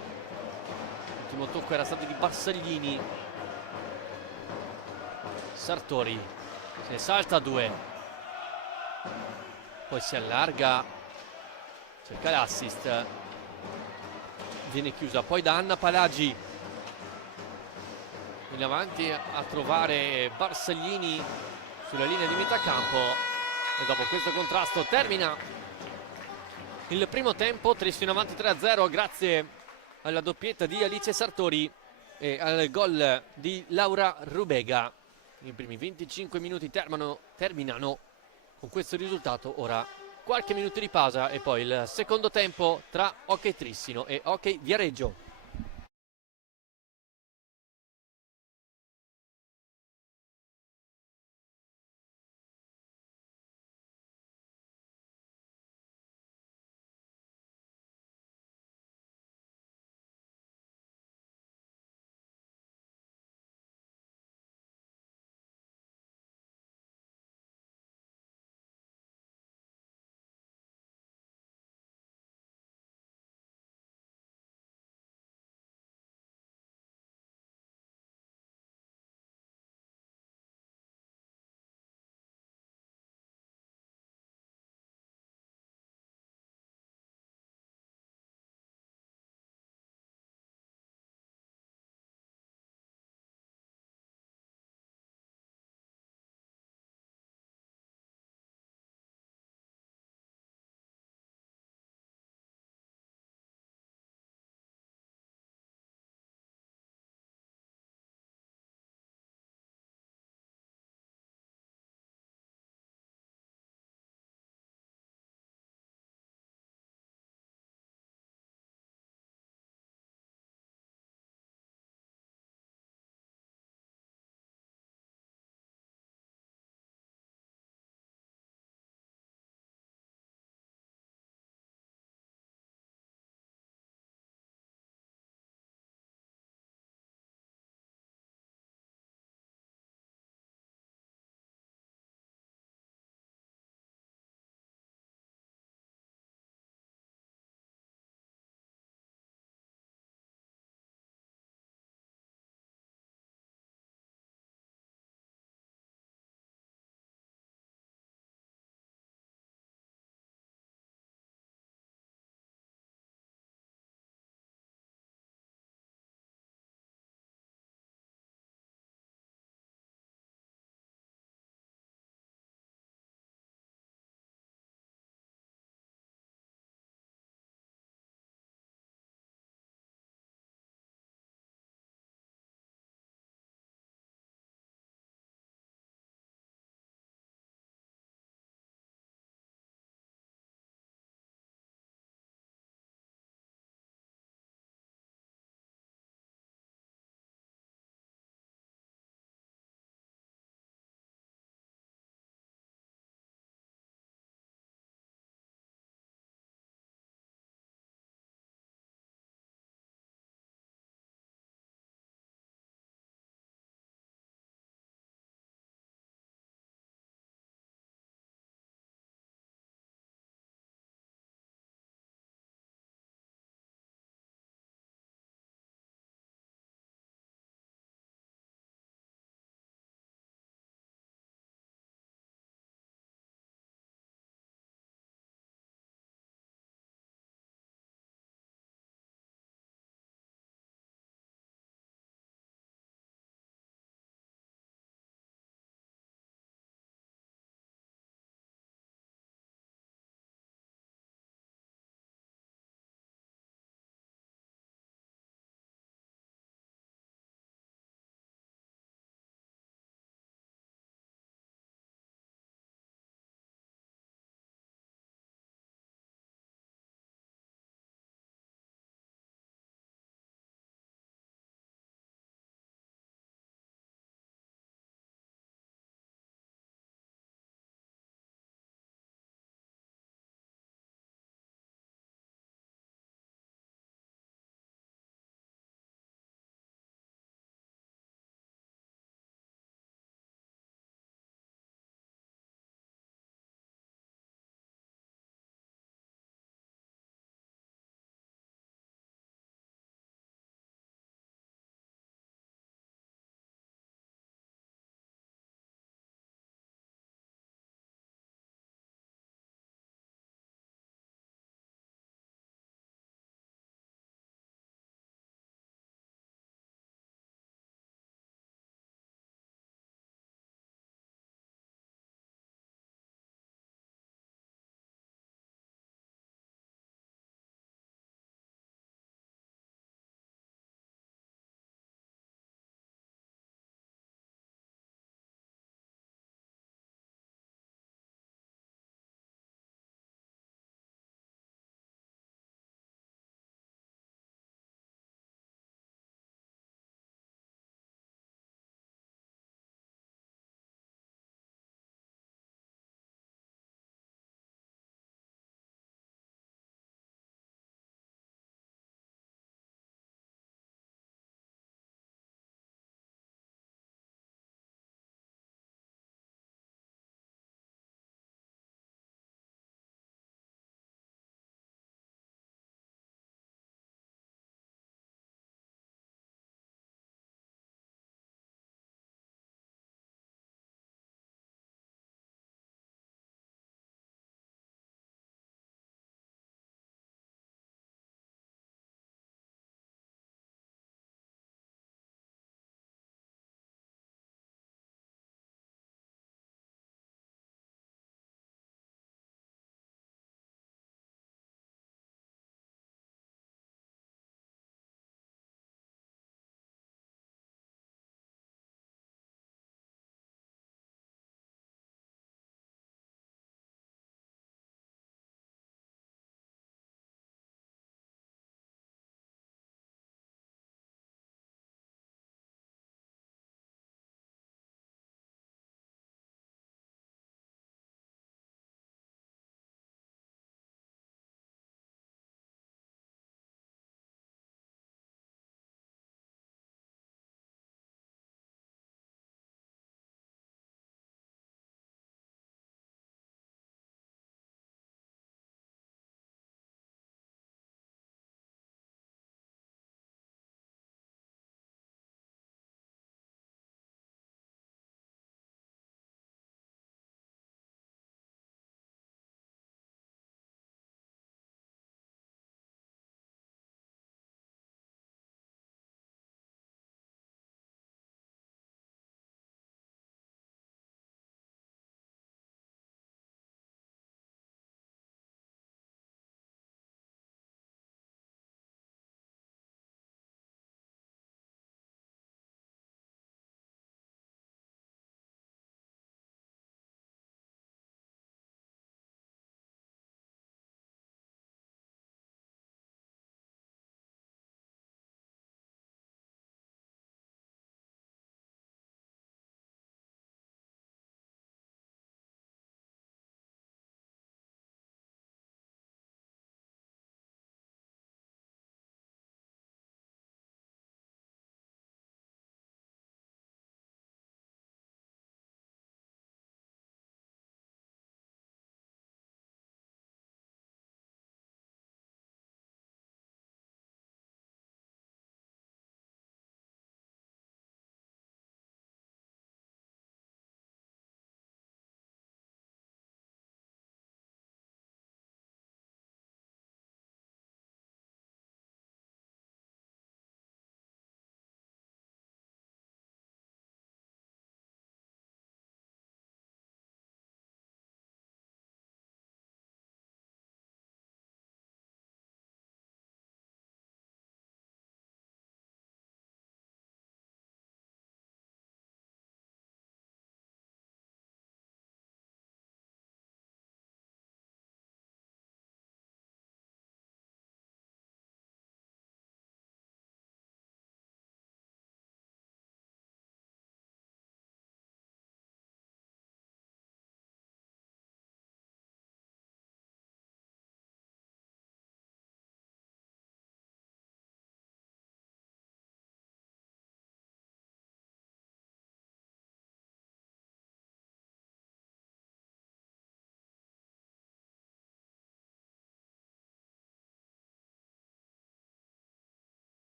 L'ultimo tocco era stato di Barsaglini. Sartori se ne salta 2, poi si allarga, cerca l'assist, viene chiusa poi da Anna Palagi in avanti a trovare Barsaglini sulla linea di metà campo. E dopo questo contrasto termina il primo tempo, Trissino avanti 3-0 grazie alla doppietta di Alice Sartori e al gol di Laura Rubega. I primi 25 minuti terminano con questo risultato. Ora qualche minuto di pausa e poi il secondo tempo tra Hockey Trissino e Hockey Viareggio.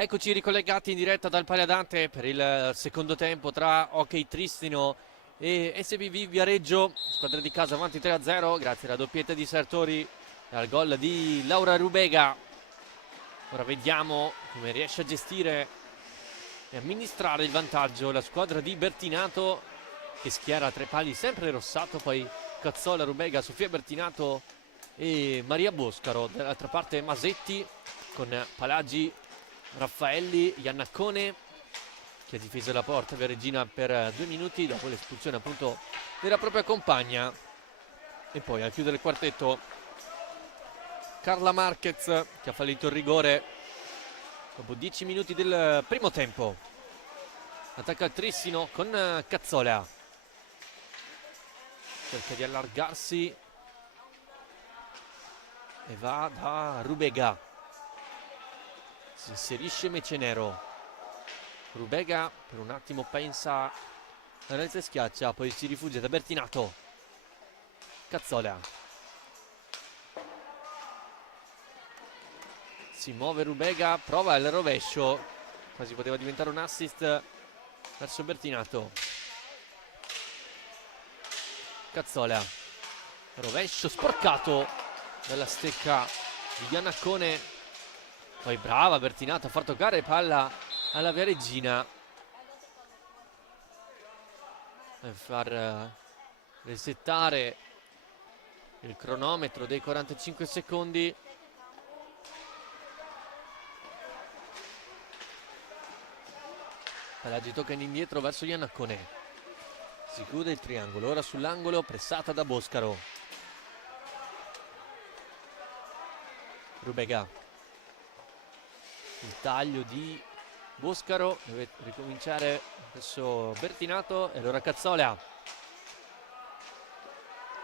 Eccoci ricollegati in diretta dal Paladante per il secondo tempo tra Hockey Tristino e SBV Viareggio, squadra di casa avanti 3-0 grazie alla doppietta di Sartori e al gol di Laura Rubega. Ora vediamo come riesce a gestire e amministrare il vantaggio la squadra di Bertinato, che schiera tre pali sempre Rossato, poi Cazzola, Rubega, Sofia Bertinato e Maria Boscaro. Dall'altra parte Masetti con Palagi, Raffaelli, Iannacone, che ha difeso la porta Viareggina per 2 minuti dopo l'espulsione appunto della propria compagna. E poi a chiudere il quartetto Carla Marquez, che ha fallito il rigore dopo 10 minuti del primo tempo. Attacca il Trissino con Cazzola, cerca di allargarsi e va da Rubega. Si inserisce Mecenero. Rubega per un attimo pensa a Renze, schiaccia, poi si rifugia da Bertinato. Cazzola. Si muove Rubega, prova il rovescio, quasi poteva diventare un assist verso Bertinato. Cazzola. Rovescio sporcato dalla stecca di Iannacone. Poi brava Bertinato a far toccare palla alla Viareggina e far resettare il cronometro dei 45 secondi. Palagi tocca in indietro verso Iannacone, si chiude il triangolo, ora sull'angolo, pressata da Boscaro. Rubega, il taglio di Boscaro, deve ricominciare verso Bertinato e allora Cazzola.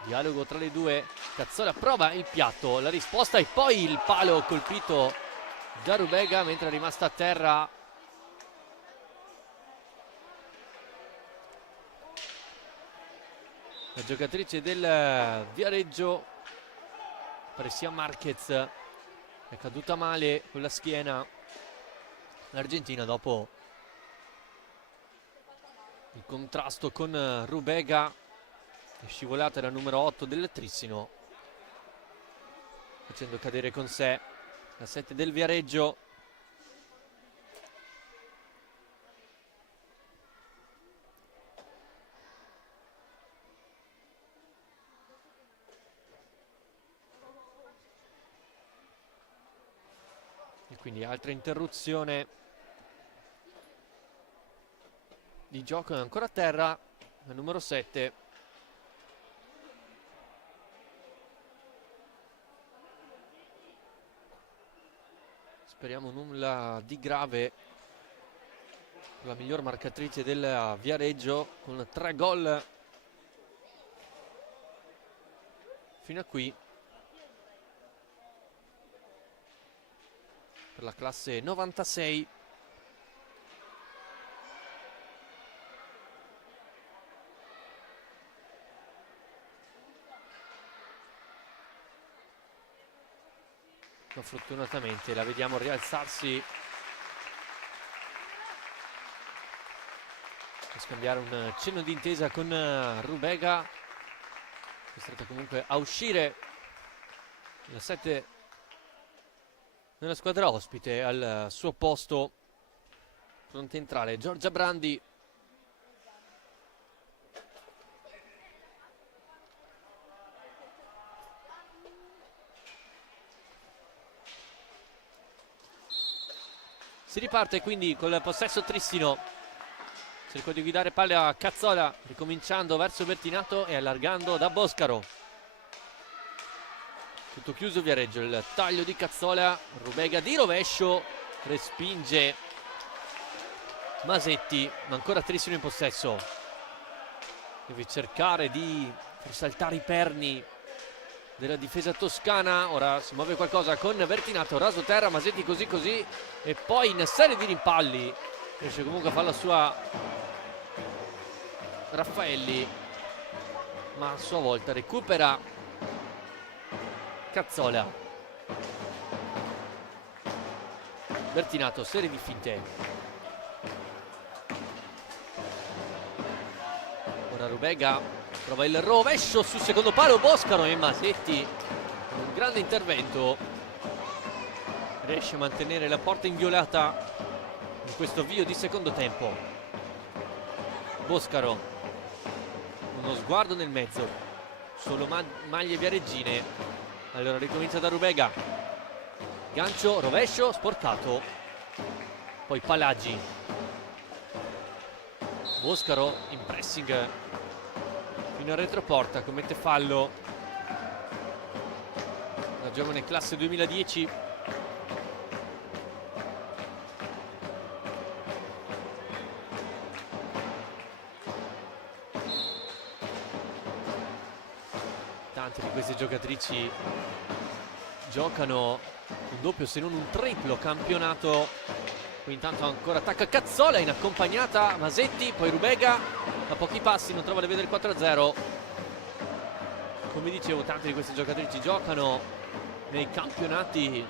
Dialogo tra le due, Cazzola prova il piatto, la risposta e poi il palo colpito da Rubega mentre è rimasta a terra. La giocatrice del Viareggio, Presia Marquez, è caduta male con la schiena. L'Argentina dopo il contrasto con Rubega è scivolata la numero 8 del Trissino, facendo cadere con sé la 7 del Viareggio. E quindi altra interruzione di gioco, è ancora a terra la numero 7. Speriamo nulla di grave. La miglior marcatrice del Viareggio con 3 gol fino a qui per la classe 96. Ma fortunatamente la vediamo rialzarsi e scambiare un cenno d'intesa con Rubega, costretta comunque a uscire la 7 nella squadra ospite. Al suo posto fronte entrale Giorgia Brandi. Si riparte quindi col possesso Trissino, cercò di guidare palle a Cazzola, ricominciando verso Bertinato e allargando da Boscaro. Tutto chiuso Viareggio, il taglio di Cazzola, Rubega di rovescio, respinge Masetti, ma ancora Trissino in possesso. Deve cercare di far saltare i perni della difesa toscana. Ora si muove qualcosa con Bertinato, raso terra, Masetti così così e poi in serie di rimpalli riesce comunque a fare la sua Raffaelli, ma a sua volta recupera Cazzola. Bertinato, serie di finte. Ora Rubega prova il rovescio sul secondo palo. Boscaro e Masetti con un grande intervento riesce a mantenere la porta inviolata in questo avvio di secondo tempo. Boscaro, uno sguardo nel mezzo, solo maglie viareggine. Allora ricomincia da Rubega, gancio, rovescio, sporcato, poi Palagi. Boscaro in pressing fino a retroporta, commette fallo la giovane classe 2010. Tante di queste giocatrici giocano un doppio se non un triplo campionato. Qui intanto ancora attacca Cazzola, in accompagnata Masetti, poi Rubega a pochi passi non trova le vedere il 4-0. Come dicevo, tante di queste giocatrici giocano nei campionati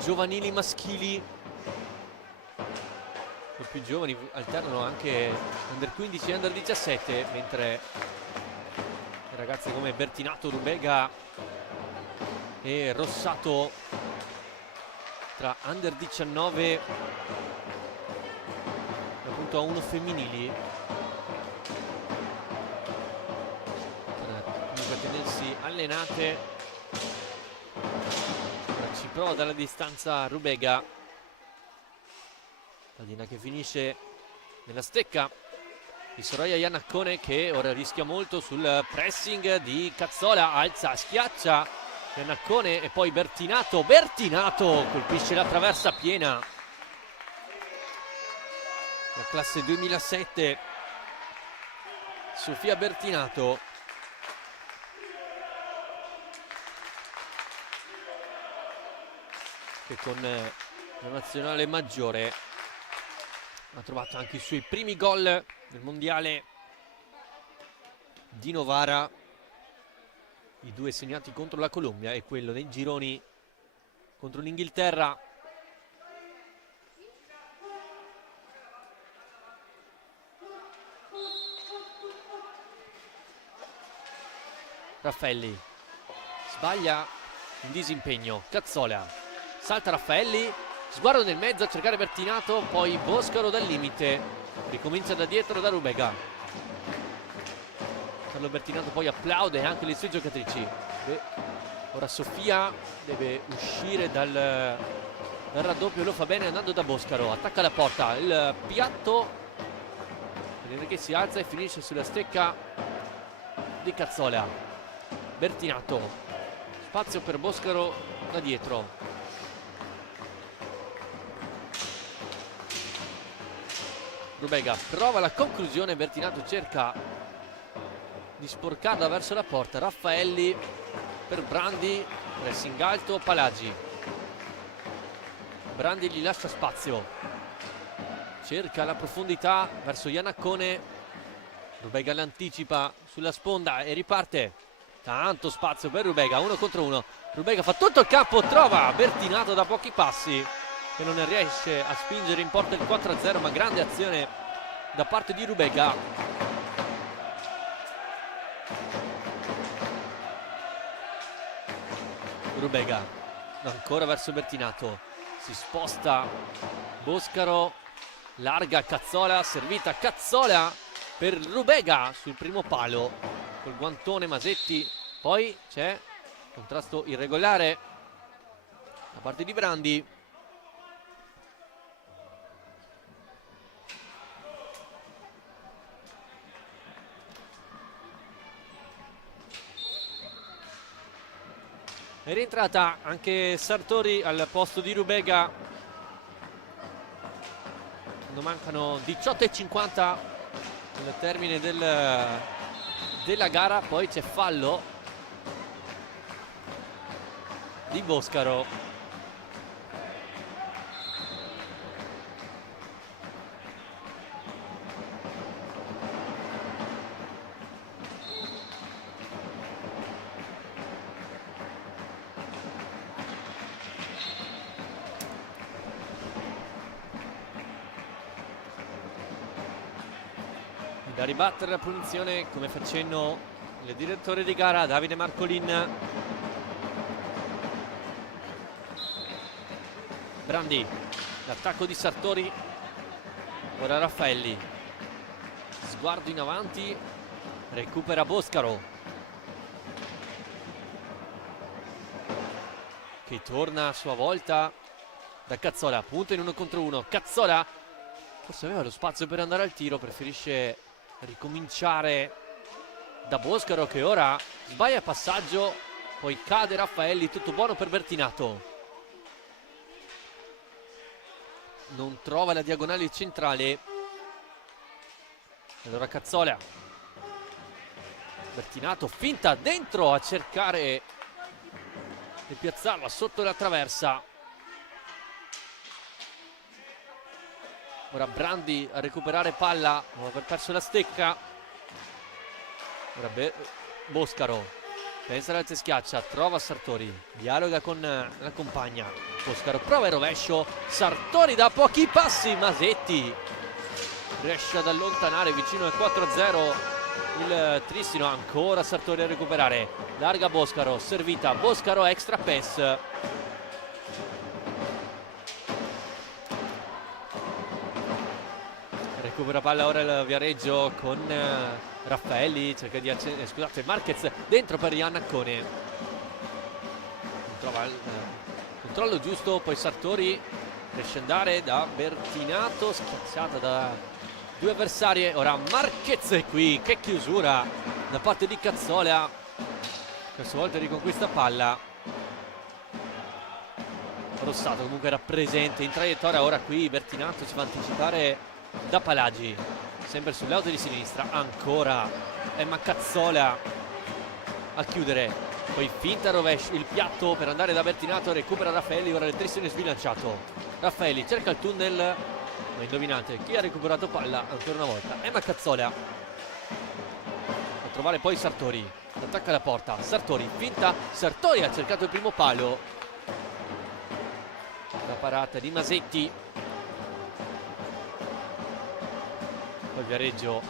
giovanili maschili. I più giovani alternano anche under 15 e under 17, mentre ragazze come Bertinato, Rubega e Rossato tra under 19 appunto a 1 femminili per comunque tenersi allenate. Ora ci prova dalla distanza Rubega, pallina che finisce nella stecca di Soraya Iannaccone, che ora rischia molto sul pressing di Cazzola. Alza, schiaccia Iannaccone e poi Bertinato colpisce la traversa piena. La classe 2007 Sofia Bertinato, che con la nazionale maggiore ha trovato anche i suoi primi gol nel mondiale di Novara, i 2 segnati contro la Colombia e quello nei gironi contro l'Inghilterra. Raffaelli sbaglia in disimpegno, Cazzola, salta Raffaelli, sguardo nel mezzo a cercare Bertinato, poi Boscaro dal limite, ricomincia da dietro da Rubega. Carlo Bertinato poi applaude anche le sue giocatrici. Ora Sofia deve uscire dal raddoppio, lo fa bene andando da Boscaro, attacca la porta, il piatto, vedete che si alza e finisce sulla stecca di Cazzola. Bertinato, spazio per Boscaro da dietro. Rubega prova la conclusione, Bertinato cerca di sporcarla verso la porta. Raffaelli per Brandi, pressing alto, Palagi. Brandi gli lascia spazio, cerca la profondità verso Iannaccone. Rubega l'anticipa sulla sponda e riparte. Tanto spazio per Rubega, 1 contro 1. Rubega fa tutto il campo, trova Bertinato da pochi passi, che non riesce a spingere in porta il 4-0, ma grande azione da parte di Rubega. Rubega ancora verso Bertinato, si sposta Boscaro, larga Cazzola, servita Cazzola per Rubega sul primo palo col guantone Masetti, poi c'è contrasto irregolare da parte di Brandi. È rientrata anche Sartori al posto di Rubega quando mancano 18,50 al termine della gara. Poi c'è fallo di Boscaro. Da ribattere la punizione, come fa cenno il direttore di gara Davide Marcolin. Brandi, l'attacco di Sartori, ora Raffaelli, sguardo in avanti, recupera Boscaro, che torna a sua volta da Cazzola, punto in 1 contro 1. Cazzola forse aveva lo spazio per andare al tiro, preferisce ricominciare da Boscaro, che ora sbaglia passaggio, poi cade Raffaelli, tutto buono per Bertinato. Non trova la diagonale centrale. Allora Cazzola, Bertinato finta dentro a cercare di piazzarla sotto la traversa. Ora Brandi a recuperare palla dopo aver perso la stecca. Ora Boscaro pensa alla schiaccia, trova Sartori, dialoga con la compagna. Boscaro prova il rovescio, Sartori da pochi passi, Masetti riesce ad allontanare vicino al 4-0 il Trissino. Ancora Sartori a recuperare, larga Boscaro, servita Boscaro, extra pass. Recupera palla ora il Viareggio con Raffaelli, cerca di scusate, Marquez dentro per Iannaccone, trova il controllo giusto, poi Sartori riesce ad andare da Bertinato, schiacciata da due avversarie. Ora Marquez è qui, che chiusura da parte di Cazzola, questa volta riconquista palla. Rossato comunque era presente in traiettoria, ora qui Bertinato si fa anticipare da Palagi, sempre sull'auto di sinistra, ancora Emma Cazzola a chiudere, poi finta rovescio, il piatto per andare da Bertinato, recupera Raffaelli, ora il Trissino è sbilanciato. Raffaelli cerca il tunnel, ma indovinate chi ha recuperato palla ancora una volta? Emma Cazzola a trovare poi Sartori, attacca la porta, Sartori finta, Sartori ha cercato il primo palo, la parata di Masetti. Poi Viareggio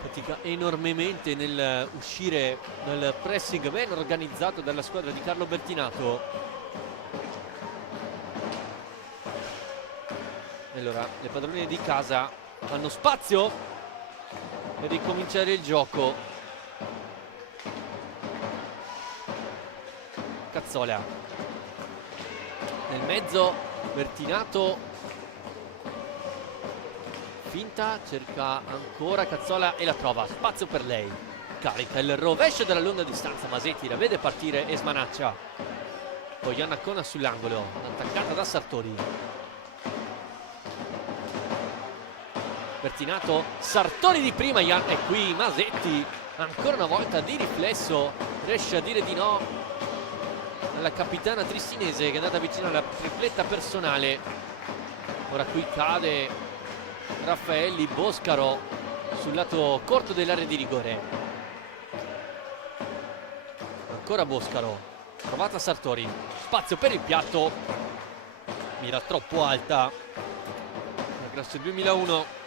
fatica enormemente nel uscire dal pressing ben organizzato dalla squadra di Carlo Bertinato. Allora le padrone di casa hanno spazio per ricominciare il gioco. Cazzola nel mezzo, Bertinato finta, cerca ancora Cazzola e la trova, spazio per lei, carica il rovescio dalla lunga distanza, Masetti la vede partire e smanaccia, poi Iannaccone sull'angolo, attaccata da Sartori. Bertinato, Sartori di prima, e qui Masetti ancora una volta di riflesso riesce a dire di no alla capitana tristinese che è andata vicino alla tripletta personale. Ora qui cade Raffaelli, Boscaro sul lato corto dell'area di rigore, ancora Boscaro, trovata Sartori, spazio per il piatto, mira troppo alta, la classe 2001.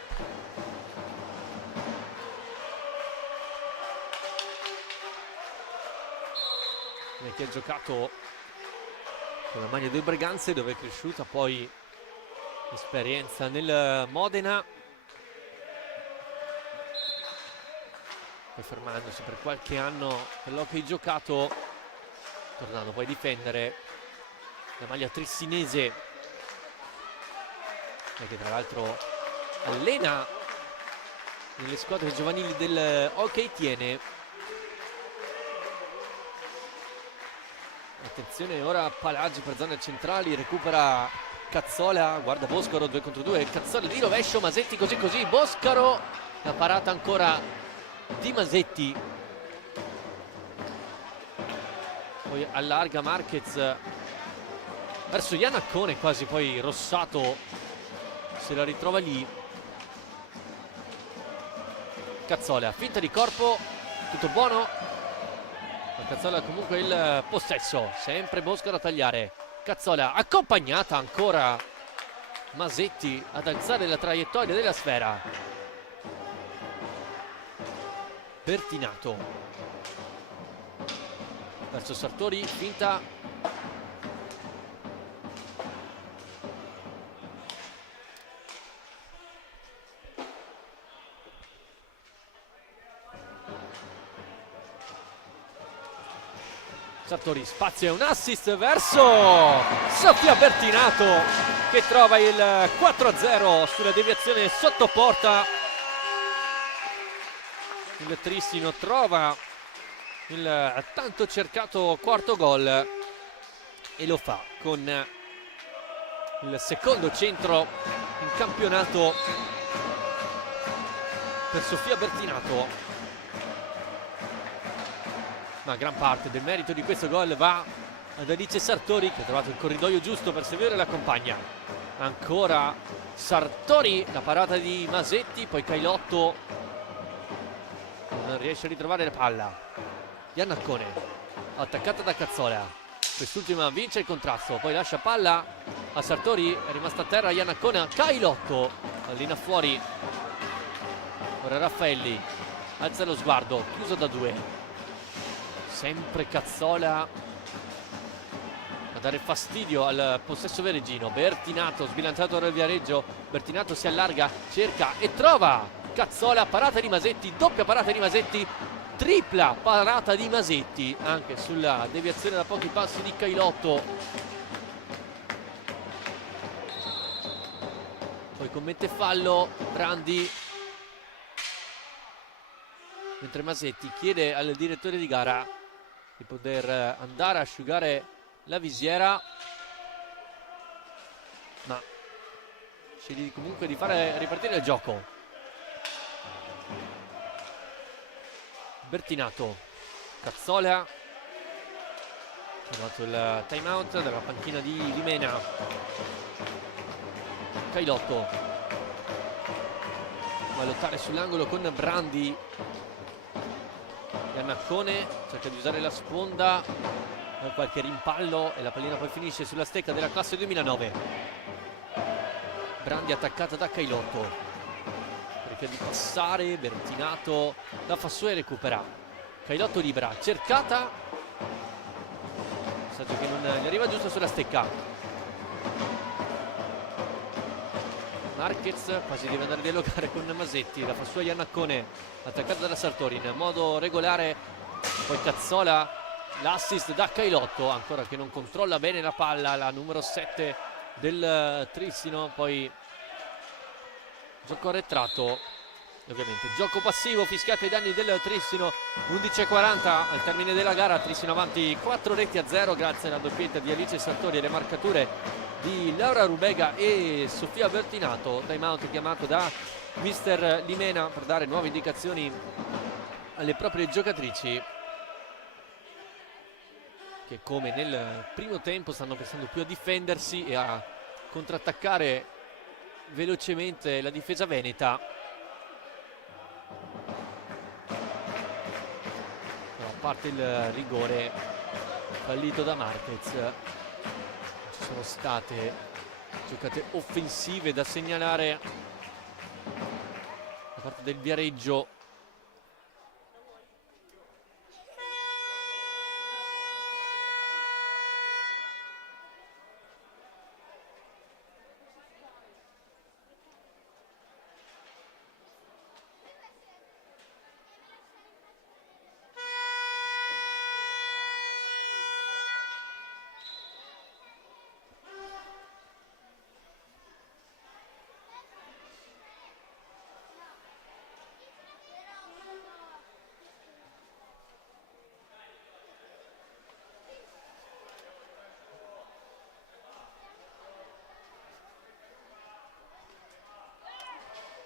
Che ha giocato con la maglia delle Breganze, dove è cresciuta, poi esperienza nel Modena, poi fermandosi per qualche anno per l'hockey giocato, tornando poi a difendere la maglia trissinese, che tra l'altro allena nelle squadre giovanili del Hockey Tiene. Attenzione ora Palagi per zone centrali, recupera Cazzola, guarda Boscaro 2 contro 2, Cazzola di rovescio, Masetti così, Boscaro, la parata ancora di Masetti, poi allarga Marquez verso Iannaccone, quasi, poi Rossato se la ritrova lì. Cazzola, finta di corpo, tutto buono. Cazzola comunque il possesso, sempre Boscaro a tagliare, Cazzola accompagnata ancora Masetti ad alzare la traiettoria della sfera. Bertinato verso Sartori, finta, Sartori, spazio e un assist verso Sofia Bertinato, che trova il 4-0 sulla deviazione sotto porta. Il Trissino trova il tanto cercato quarto gol e lo fa con il secondo centro in campionato per Sofia Bertinato, ma gran parte del merito di questo gol va ad Alice Sartori, che ha trovato il corridoio giusto per seguire la compagna. Ancora Sartori, la parata di Masetti, poi Cailotto non riesce a ritrovare la palla. Iannaccone, attaccata da Cazzola, quest'ultima vince il contrasto, poi lascia palla a Sartori, è rimasta a terra Iannaccone, Cailotto, pallina fuori. Ora Raffaelli alza lo sguardo, chiuso da due, sempre Cazzola a dare fastidio al possesso vereggino. Bertinato, sbilanciato dal Viareggio, Bertinato si allarga, cerca e trova Cazzola, parata di Masetti, doppia parata di Masetti, tripla parata di Masetti anche sulla deviazione da pochi passi di Cailotto. Poi commette fallo Brandi, mentre Masetti chiede al direttore di gara di poter andare a asciugare la visiera, ma sceglie comunque di fare ripartire il gioco. Bertinato, Cazzola, ha trovato il time out dalla panchina di Limena. Cailotto va a lottare sull'angolo con Brandi. Iannaccone cerca di usare la sponda, qualche rimpallo e la pallina poi finisce sulla stecca della classe 2009. Brandi attaccata da Cailotto, cerca di passare, Bertinato la fa su e recupera. Cailotto libera, cercata, messaggio che non gli arriva giusto sulla stecca. Marquez quasi deve andare a dialogare con Masetti, la fa su a Iannaccone, attaccata da Sartori in modo regolare, poi Cazzola, l'assist da Cailotto, ancora che non controlla bene la palla, la numero 7 del Trissino. Poi gioco arretrato, ovviamente gioco passivo fischiato ai danni del Trissino. 11:40 al termine della gara, Trissino avanti 4-0 grazie alla doppietta di Alice Sartori e le marcature di Laura Rubega e Sofia Bertinato. Time out chiamato da mister Limena per dare nuove indicazioni alle proprie giocatrici, che come nel primo tempo stanno pensando più a difendersi e a contrattaccare velocemente la difesa veneta. A parte il rigore fallito da Marquez, ci sono state giocate offensive da segnalare da parte del Viareggio.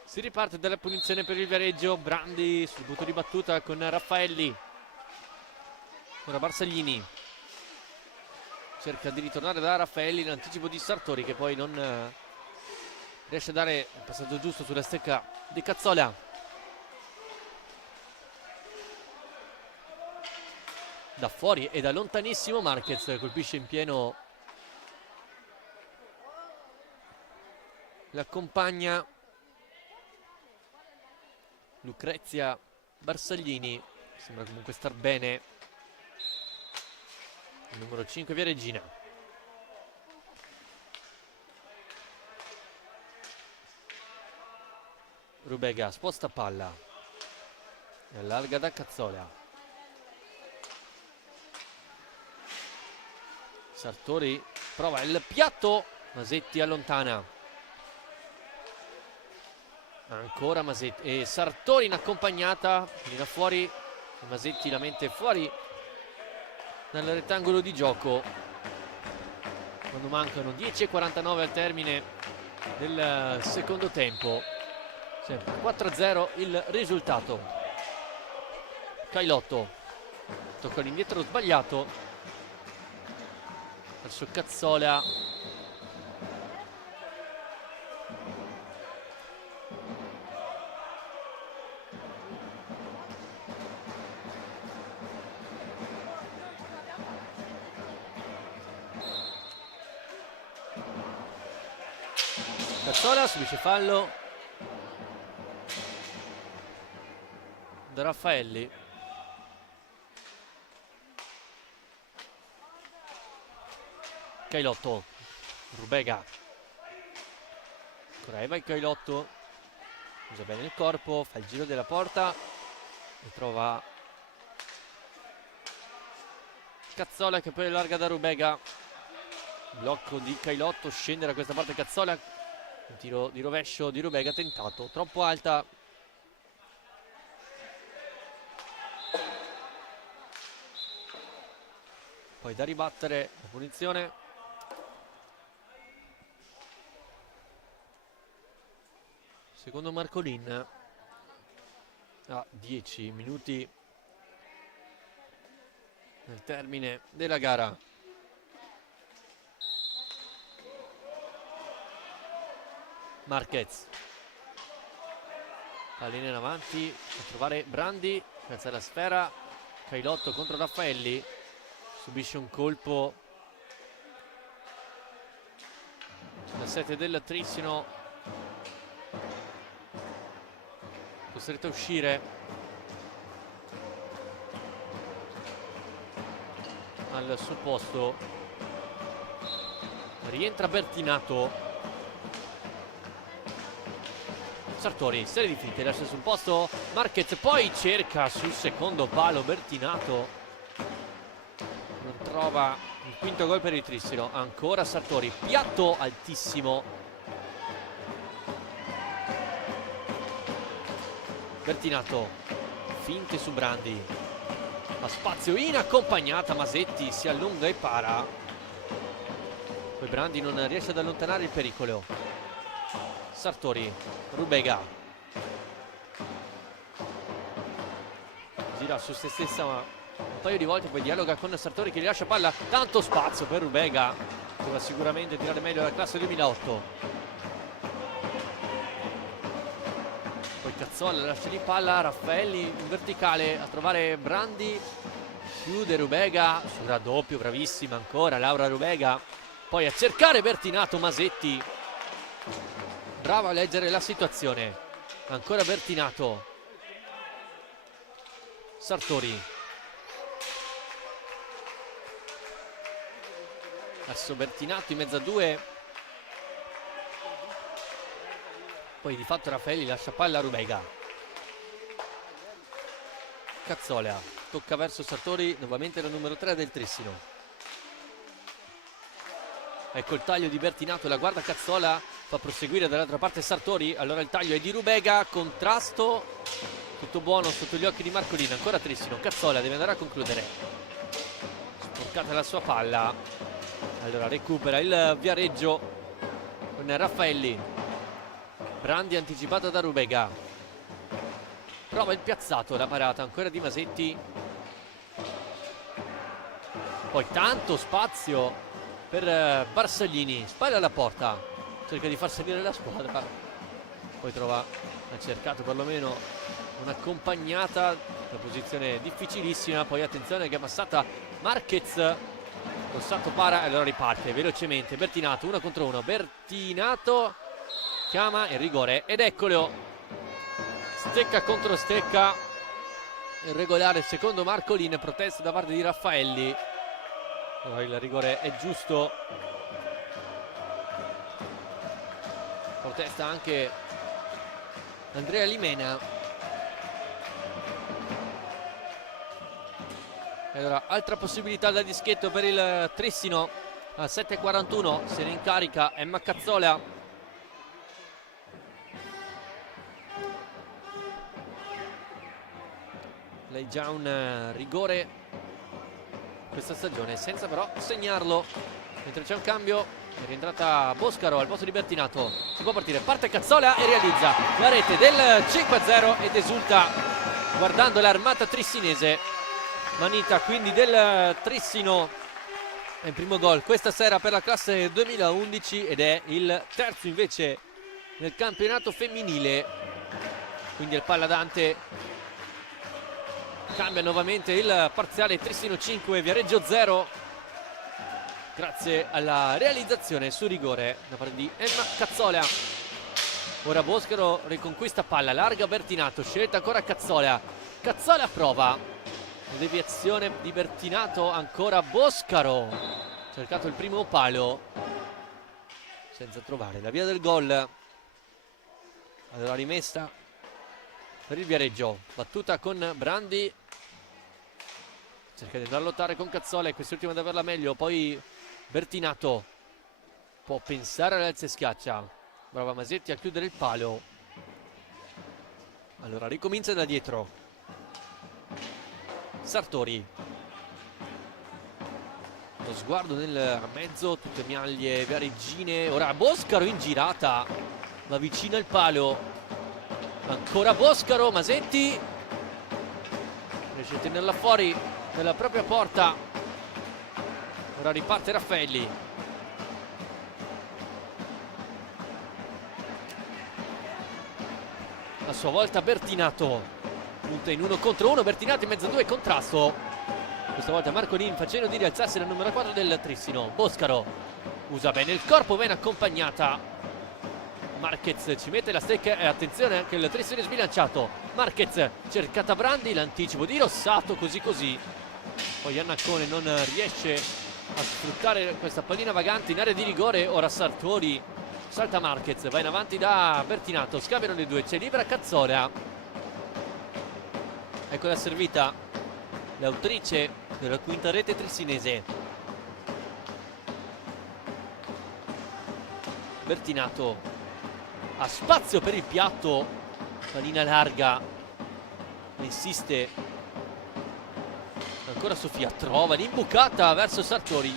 Si riparte dalla punizione per il Viareggio. Brandi sul butto di battuta con Raffaelli. Ora Barsaglini cerca di ritornare da Raffaelli in anticipo di Sartori, che poi non riesce a dare il passaggio giusto sulla stecca di Cazzola. Da fuori e da lontanissimo Marquez colpisce in pieno la compagna Lucrezia Barsaglini sembra comunque star bene. Il numero 5 Viareggina. Rubega sposta palla e allarga da Cazzola. Sartori prova il piatto, Masetti allontana. Ancora Masetti e Sartori in accompagnata, viene fuori, Masetti la mente fuori dal rettangolo di gioco quando mancano 10:49 al termine del secondo tempo. Sempre 4-0 il risultato. Cailotto tocca l'indietro sbagliato verso Cazzola. Cazzola subisce fallo da Raffaelli. Cailotto, Rubega, ancora Eva il Cailotto, usa bene il corpo, fa il giro della porta e trova Cazzola che poi allarga da Rubega. Blocco di Cailotto, scende da questa parte Cazzola, un tiro di rovescio di Rubega tentato, troppo alta. Poi da ribattere la punizione. Secondo Marcolin a 10 minuti nel termine della gara. Marquez, pallina in avanti a trovare Brandi, piazza la sfera. Cailotto contro Raffaelli, subisce un colpo da 7 del Trissino, costretto a uscire. Al suo posto rientra Bertinato. Sartori, serie di finte, lascia sul posto Marquez, poi cerca sul secondo palo Bertinato, non trova il quinto gol per il Trissino. Ancora Sartori, piatto altissimo, Bertinato, finte su Brandi, ha spazio in accompagnata, Masetti si allunga e para, poi Brandi non riesce ad allontanare il pericolo. Sartori, Rubega gira su se stessa un paio di volte, poi dialoga con Sartori che gli lascia palla. Tanto spazio per Rubega, doveva sicuramente tirare meglio la classe 2008. Poi Cazzola lascia di palla, Raffaelli in verticale a trovare Brandi, chiude Rubega sul raddoppio, bravissima ancora Laura Rubega, poi a cercare Bertinato, Masetti brava a leggere la situazione. Ancora Bertinato, Sartori, adesso Bertinato in mezzo a due, poi di fatto Raffaelli lascia palla a Rubega. Cazzola tocca verso Sartori, nuovamente la numero 3 del Trissino. Ecco il taglio di Bertinato, la guarda Cazzola, fa proseguire dall'altra parte Sartori, allora il taglio è di Rubega, contrasto, tutto buono sotto gli occhi di Marcolino. Ancora Trissino, Cazzola deve andare a concludere, sporcata la sua palla, allora recupera il Viareggio con Raffaelli. Brandi anticipata da Rubega, prova il piazzato, la parata ancora di Masetti, poi tanto spazio per Barsaglini, spalla alla porta, cerca di far salire la squadra, poi trova, ha cercato perlomeno un'accompagnata, una posizione difficilissima, poi attenzione che è passata Marquez, Rossato para e allora riparte velocemente Bertinato, 1 contro 1, Bertinato chiama il rigore ed eccolo, stecca contro stecca, irregolare secondo Marcolin, protesta da parte di Raffaelli. Allora, il rigore è giusto, protesta anche Andrea Limena. Allora, altra possibilità da dischetto per il Trissino. A 7:41 se ne incarica Emma Cazzola. Lei già un rigore questa stagione, senza però segnarlo. Mentre c'è un cambio, è rientrata Boscaro al posto di Bertinato. Si può partire, parte Cazzola e realizza la rete del 5-0 ed esulta guardando l'armata trissinese. Manita quindi del Trissino è il primo gol questa sera per la classe 2011 ed è il terzo invece nel campionato femminile. Quindi il Palladante cambia nuovamente il parziale, Trissino 5 Viareggio 0, grazie alla realizzazione su rigore da parte di Emma Cazzola. Ora Boscaro riconquista palla, larga Bertinato, scelta ancora Cazzola. Cazzola prova, deviazione di Bertinato, ancora Boscaro, cercato il primo palo senza trovare la via del gol. Allora rimessa per il Viareggio, battuta con Brandi, cerca di andare a lottare con Cazzola e quest'ultimo ad averla meglio. Poi Bertinato può pensare all'alza e schiaccia, brava Masetti a chiudere il palo. Allora ricomincia da dietro Sartori, lo sguardo nel mezzo, tutte maglie viareggine. Ora Boscaro in girata, va vicino al palo, ancora Boscaro, Masetti riesce a tenerla fuori dalla propria porta. Ora riparte Raffaelli, a sua volta Bertinato, punta in 1 contro 1, Bertinato in mezzo a 2, contrasto. Questa volta Marcolin facendo di rialzarsi la numero 4 del Trissino. Boscaro usa bene il corpo, ben accompagnata. Marquez ci mette la stecca e attenzione anche il Trissino è sbilanciato. Marquez cercata Brandi, l'anticipo di Rossato, così così. Poi Iannacone non riesce a sfruttare questa pallina vagante in area di rigore. Ora Sartori, salta Marquez, va in avanti da Bertinato, scambiano le due, c'è libera Cazzola. Ecco la servita, l'autrice della quinta rete trissinese. Bertinato ha spazio per il piatto, pallina larga, insiste ancora Sofia, trova l'imbucata verso Sartori,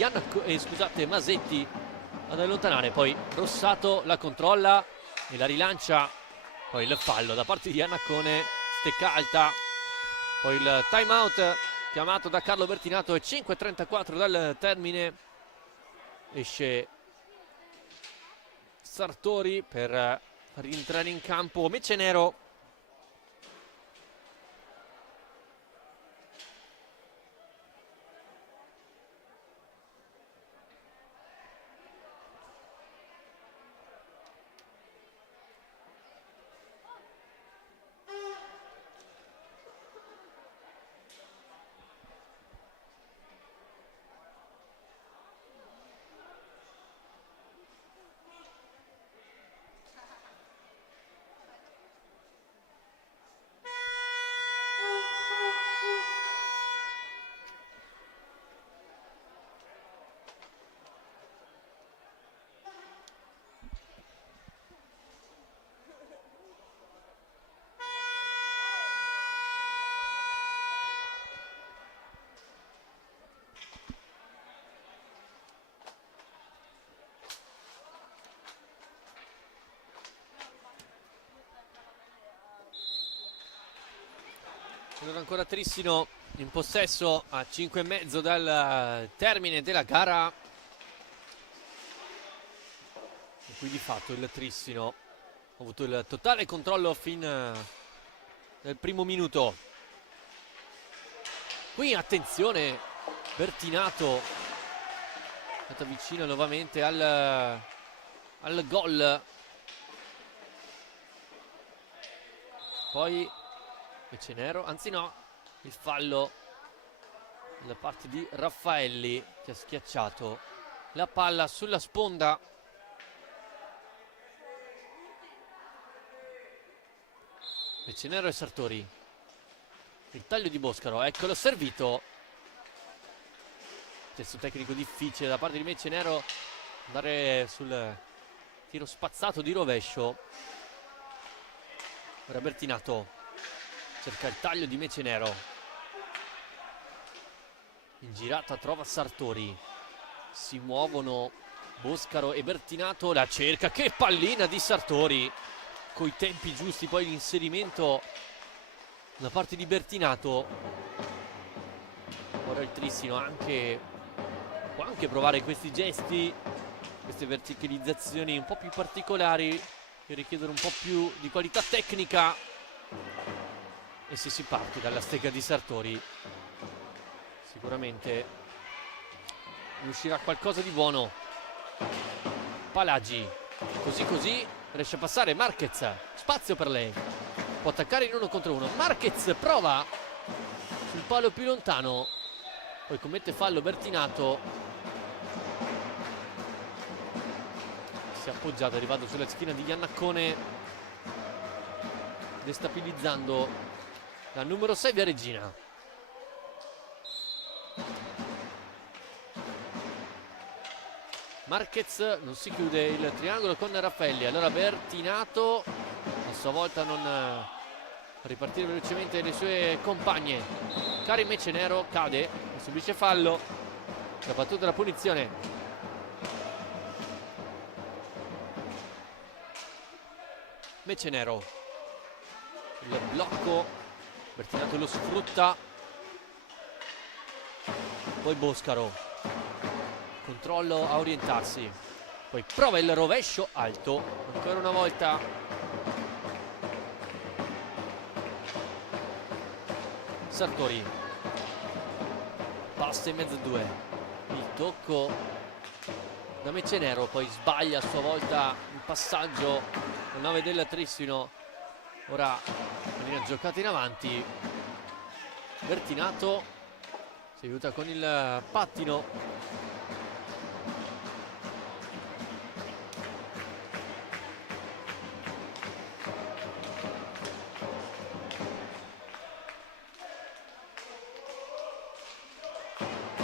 scusate, Masetti ad allontanare, poi Rossato la controlla e la rilancia. Poi il fallo da parte di Iannacone, stecca alta. Poi il time out chiamato da Carlo Bertinato e 5:34 dal termine. Esce Sartori per rientrare in campo Mecenero. Allora ancora Trissino in possesso a 5,5 dal termine della gara. E qui di fatto il Trissino ha avuto il totale controllo fin dal primo minuto. Qui attenzione, Bertinato è stato vicino nuovamente al gol. Poi Mecenero, anzi no, il fallo da parte di Raffaelli, che ha schiacciato la palla sulla sponda. Mecenero e Sartori, il taglio di Boscaro, eccolo servito. Gesto tecnico difficile da parte di Mecenero, andare sul tiro spazzato di rovescio. Ora Bertinato cerca il taglio di Mecenero, in girata trova Sartori, si muovono Boscaro e Bertinato, la cerca, che pallina di Sartori, coi tempi giusti, poi l'inserimento da parte di Bertinato. Ora il Trissino può anche provare questi gesti, queste verticalizzazioni un po' più particolari che richiedono un po' più di qualità tecnica, e se si parte dalla stega di Sartori sicuramente uscirà qualcosa di buono. Palagi, così riesce a passare Marquez, spazio per lei, può attaccare in 1 contro 1. Marquez prova sul palo più lontano, poi commette fallo Bertinato, si è appoggiato, è arrivato sulla schiena di Iannaccone, destabilizzando la numero 6 Viareggina. Marquez, non si chiude il triangolo con Raffaelli, allora Bertinato a sua volta non ripartire velocemente le sue compagne. Karim Mecenero cade, subisce fallo, la battuta della punizione. Mecenero, il blocco, Bertinato lo sfrutta, poi Boscaro, controllo a orientarsi, poi prova il rovescio alto, ancora una volta Sartori, passa in mezzo a 2, il tocco da Mecenero, poi sbaglia a sua volta il passaggio al 9 del Trissino. Ora viene giocata in avanti, Bertinato si aiuta con il pattino,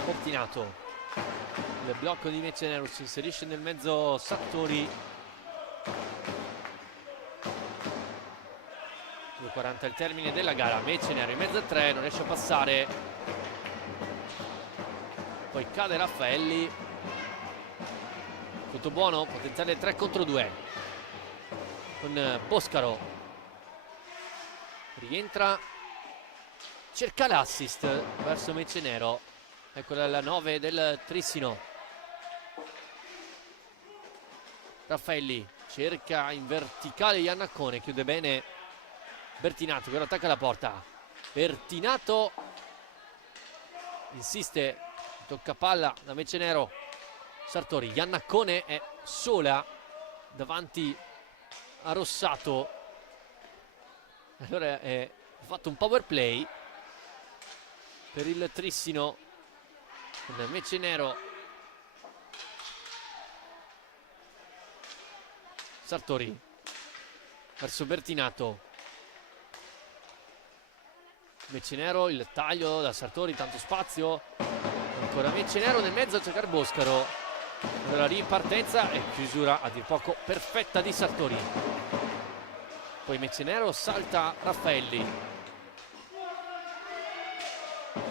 Bertinato, il blocco di Mecenero, si inserisce nel mezzo Sartori. 2:40 il termine della gara, Mecenero in mezzo a 3, non riesce a passare, poi cade Raffaelli, tutto buono, potenziale 3 contro 2 con Boscaro, rientra, cerca l'assist verso Mecenero, eccola la 9 del Trissino. Raffaelli cerca in verticale Iannaccone, chiude bene Bertinato che ora attacca la porta. Bertinato insiste, tocca palla da Mecenero. Sartori, Iannaccone è sola davanti a Rossato, allora è fatto un power play per il Trissino con Mecenero. Sartori verso Bertinato, Mecenero, il taglio da Sartori, tanto spazio, ancora Mecenero nel mezzo a cercare Boscaro, la ripartenza e chiusura a dir poco perfetta di Sartori, poi Mecenero, salta Raffaelli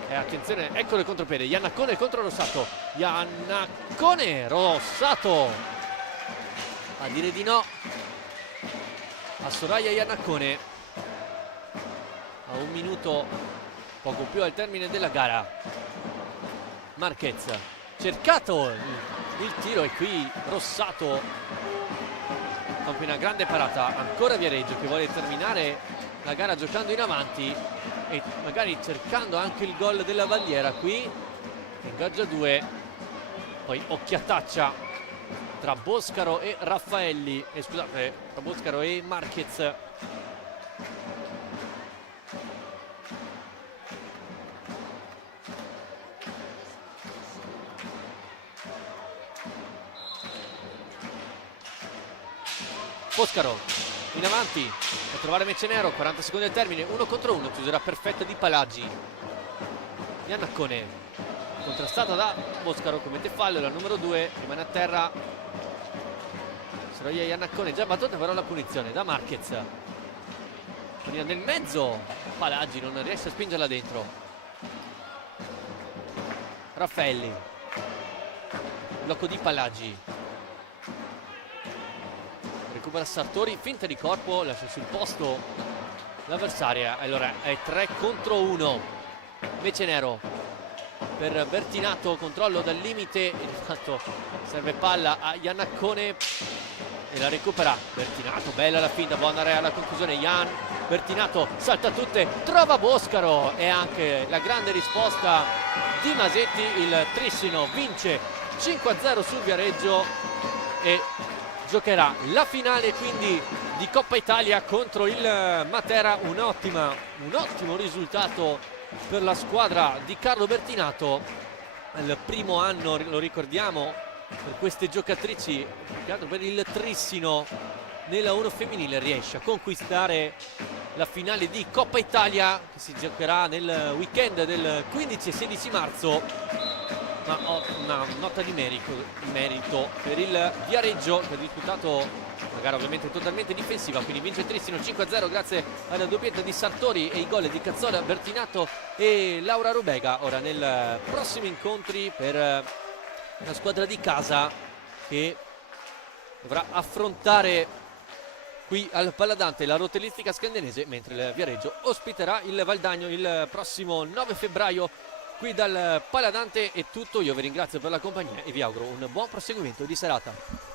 e attenzione, eccolo il contropiede, Iannaccone contro Rossato, Iannaccone, Rossato a dire di no a Soraya Iannaccone a 1 minuto poco più al termine della gara. Marquez cercato il tiro e qui Rossato compie una grande parata, ancora Viareggio che vuole terminare la gara giocando in avanti e magari cercando anche il gol della Valliera. Qui ingaggia 2, poi occhiataccia tra Boscaro e Raffaelli, scusate, tra Boscaro e Marquez. Foscaro in avanti a trovare Mecenero, 40 secondi al termine, 1 contro 1, chiusura perfetta di Palagi. Iannaccone contrastata da Foscaro, commette fallo, la numero 2 rimane a terra. Sroglia Iannaccone, già battuta però la punizione da Marquez. Nel mezzo Palagi non riesce a spingerla dentro. Raffaelli, blocco di Palagi, recupera Sartori, finta di corpo, lascia sul posto l'avversaria. Allora è 3 contro 1. Mecenero per Bertinato, controllo dal limite, intanto serve palla a Iannaccone e la recupera Bertinato. Bella la finta, può andare alla conclusione Bertinato, salta tutte, trova Boscaro e anche la grande risposta di Masetti. Il Trissino vince 5-0 sul Viareggio e giocherà la finale quindi di Coppa Italia contro il Matera. Un ottimo risultato per la squadra di Carlo Bertinato. Il primo anno, lo ricordiamo, per queste giocatrici, per il Trissino nella 1 femminile, riesce a conquistare la finale di Coppa Italia che si giocherà nel weekend del 15 e 16 marzo. Ma ho una nota di merito per il Viareggio, che ha disputato una gara ovviamente totalmente difensiva, quindi vince Trissino 5-0 grazie alla doppietta di Sartori e i gol di Cazzola, Bertinato e Laura Rubega. Ora nei prossimi incontri per la squadra di casa che dovrà affrontare qui al Paladante la rotellistica scandenese, mentre il Viareggio ospiterà il Valdagno il prossimo 9 febbraio qui dal Paladante. È tutto, io vi ringrazio per la compagnia e vi auguro un buon proseguimento di serata.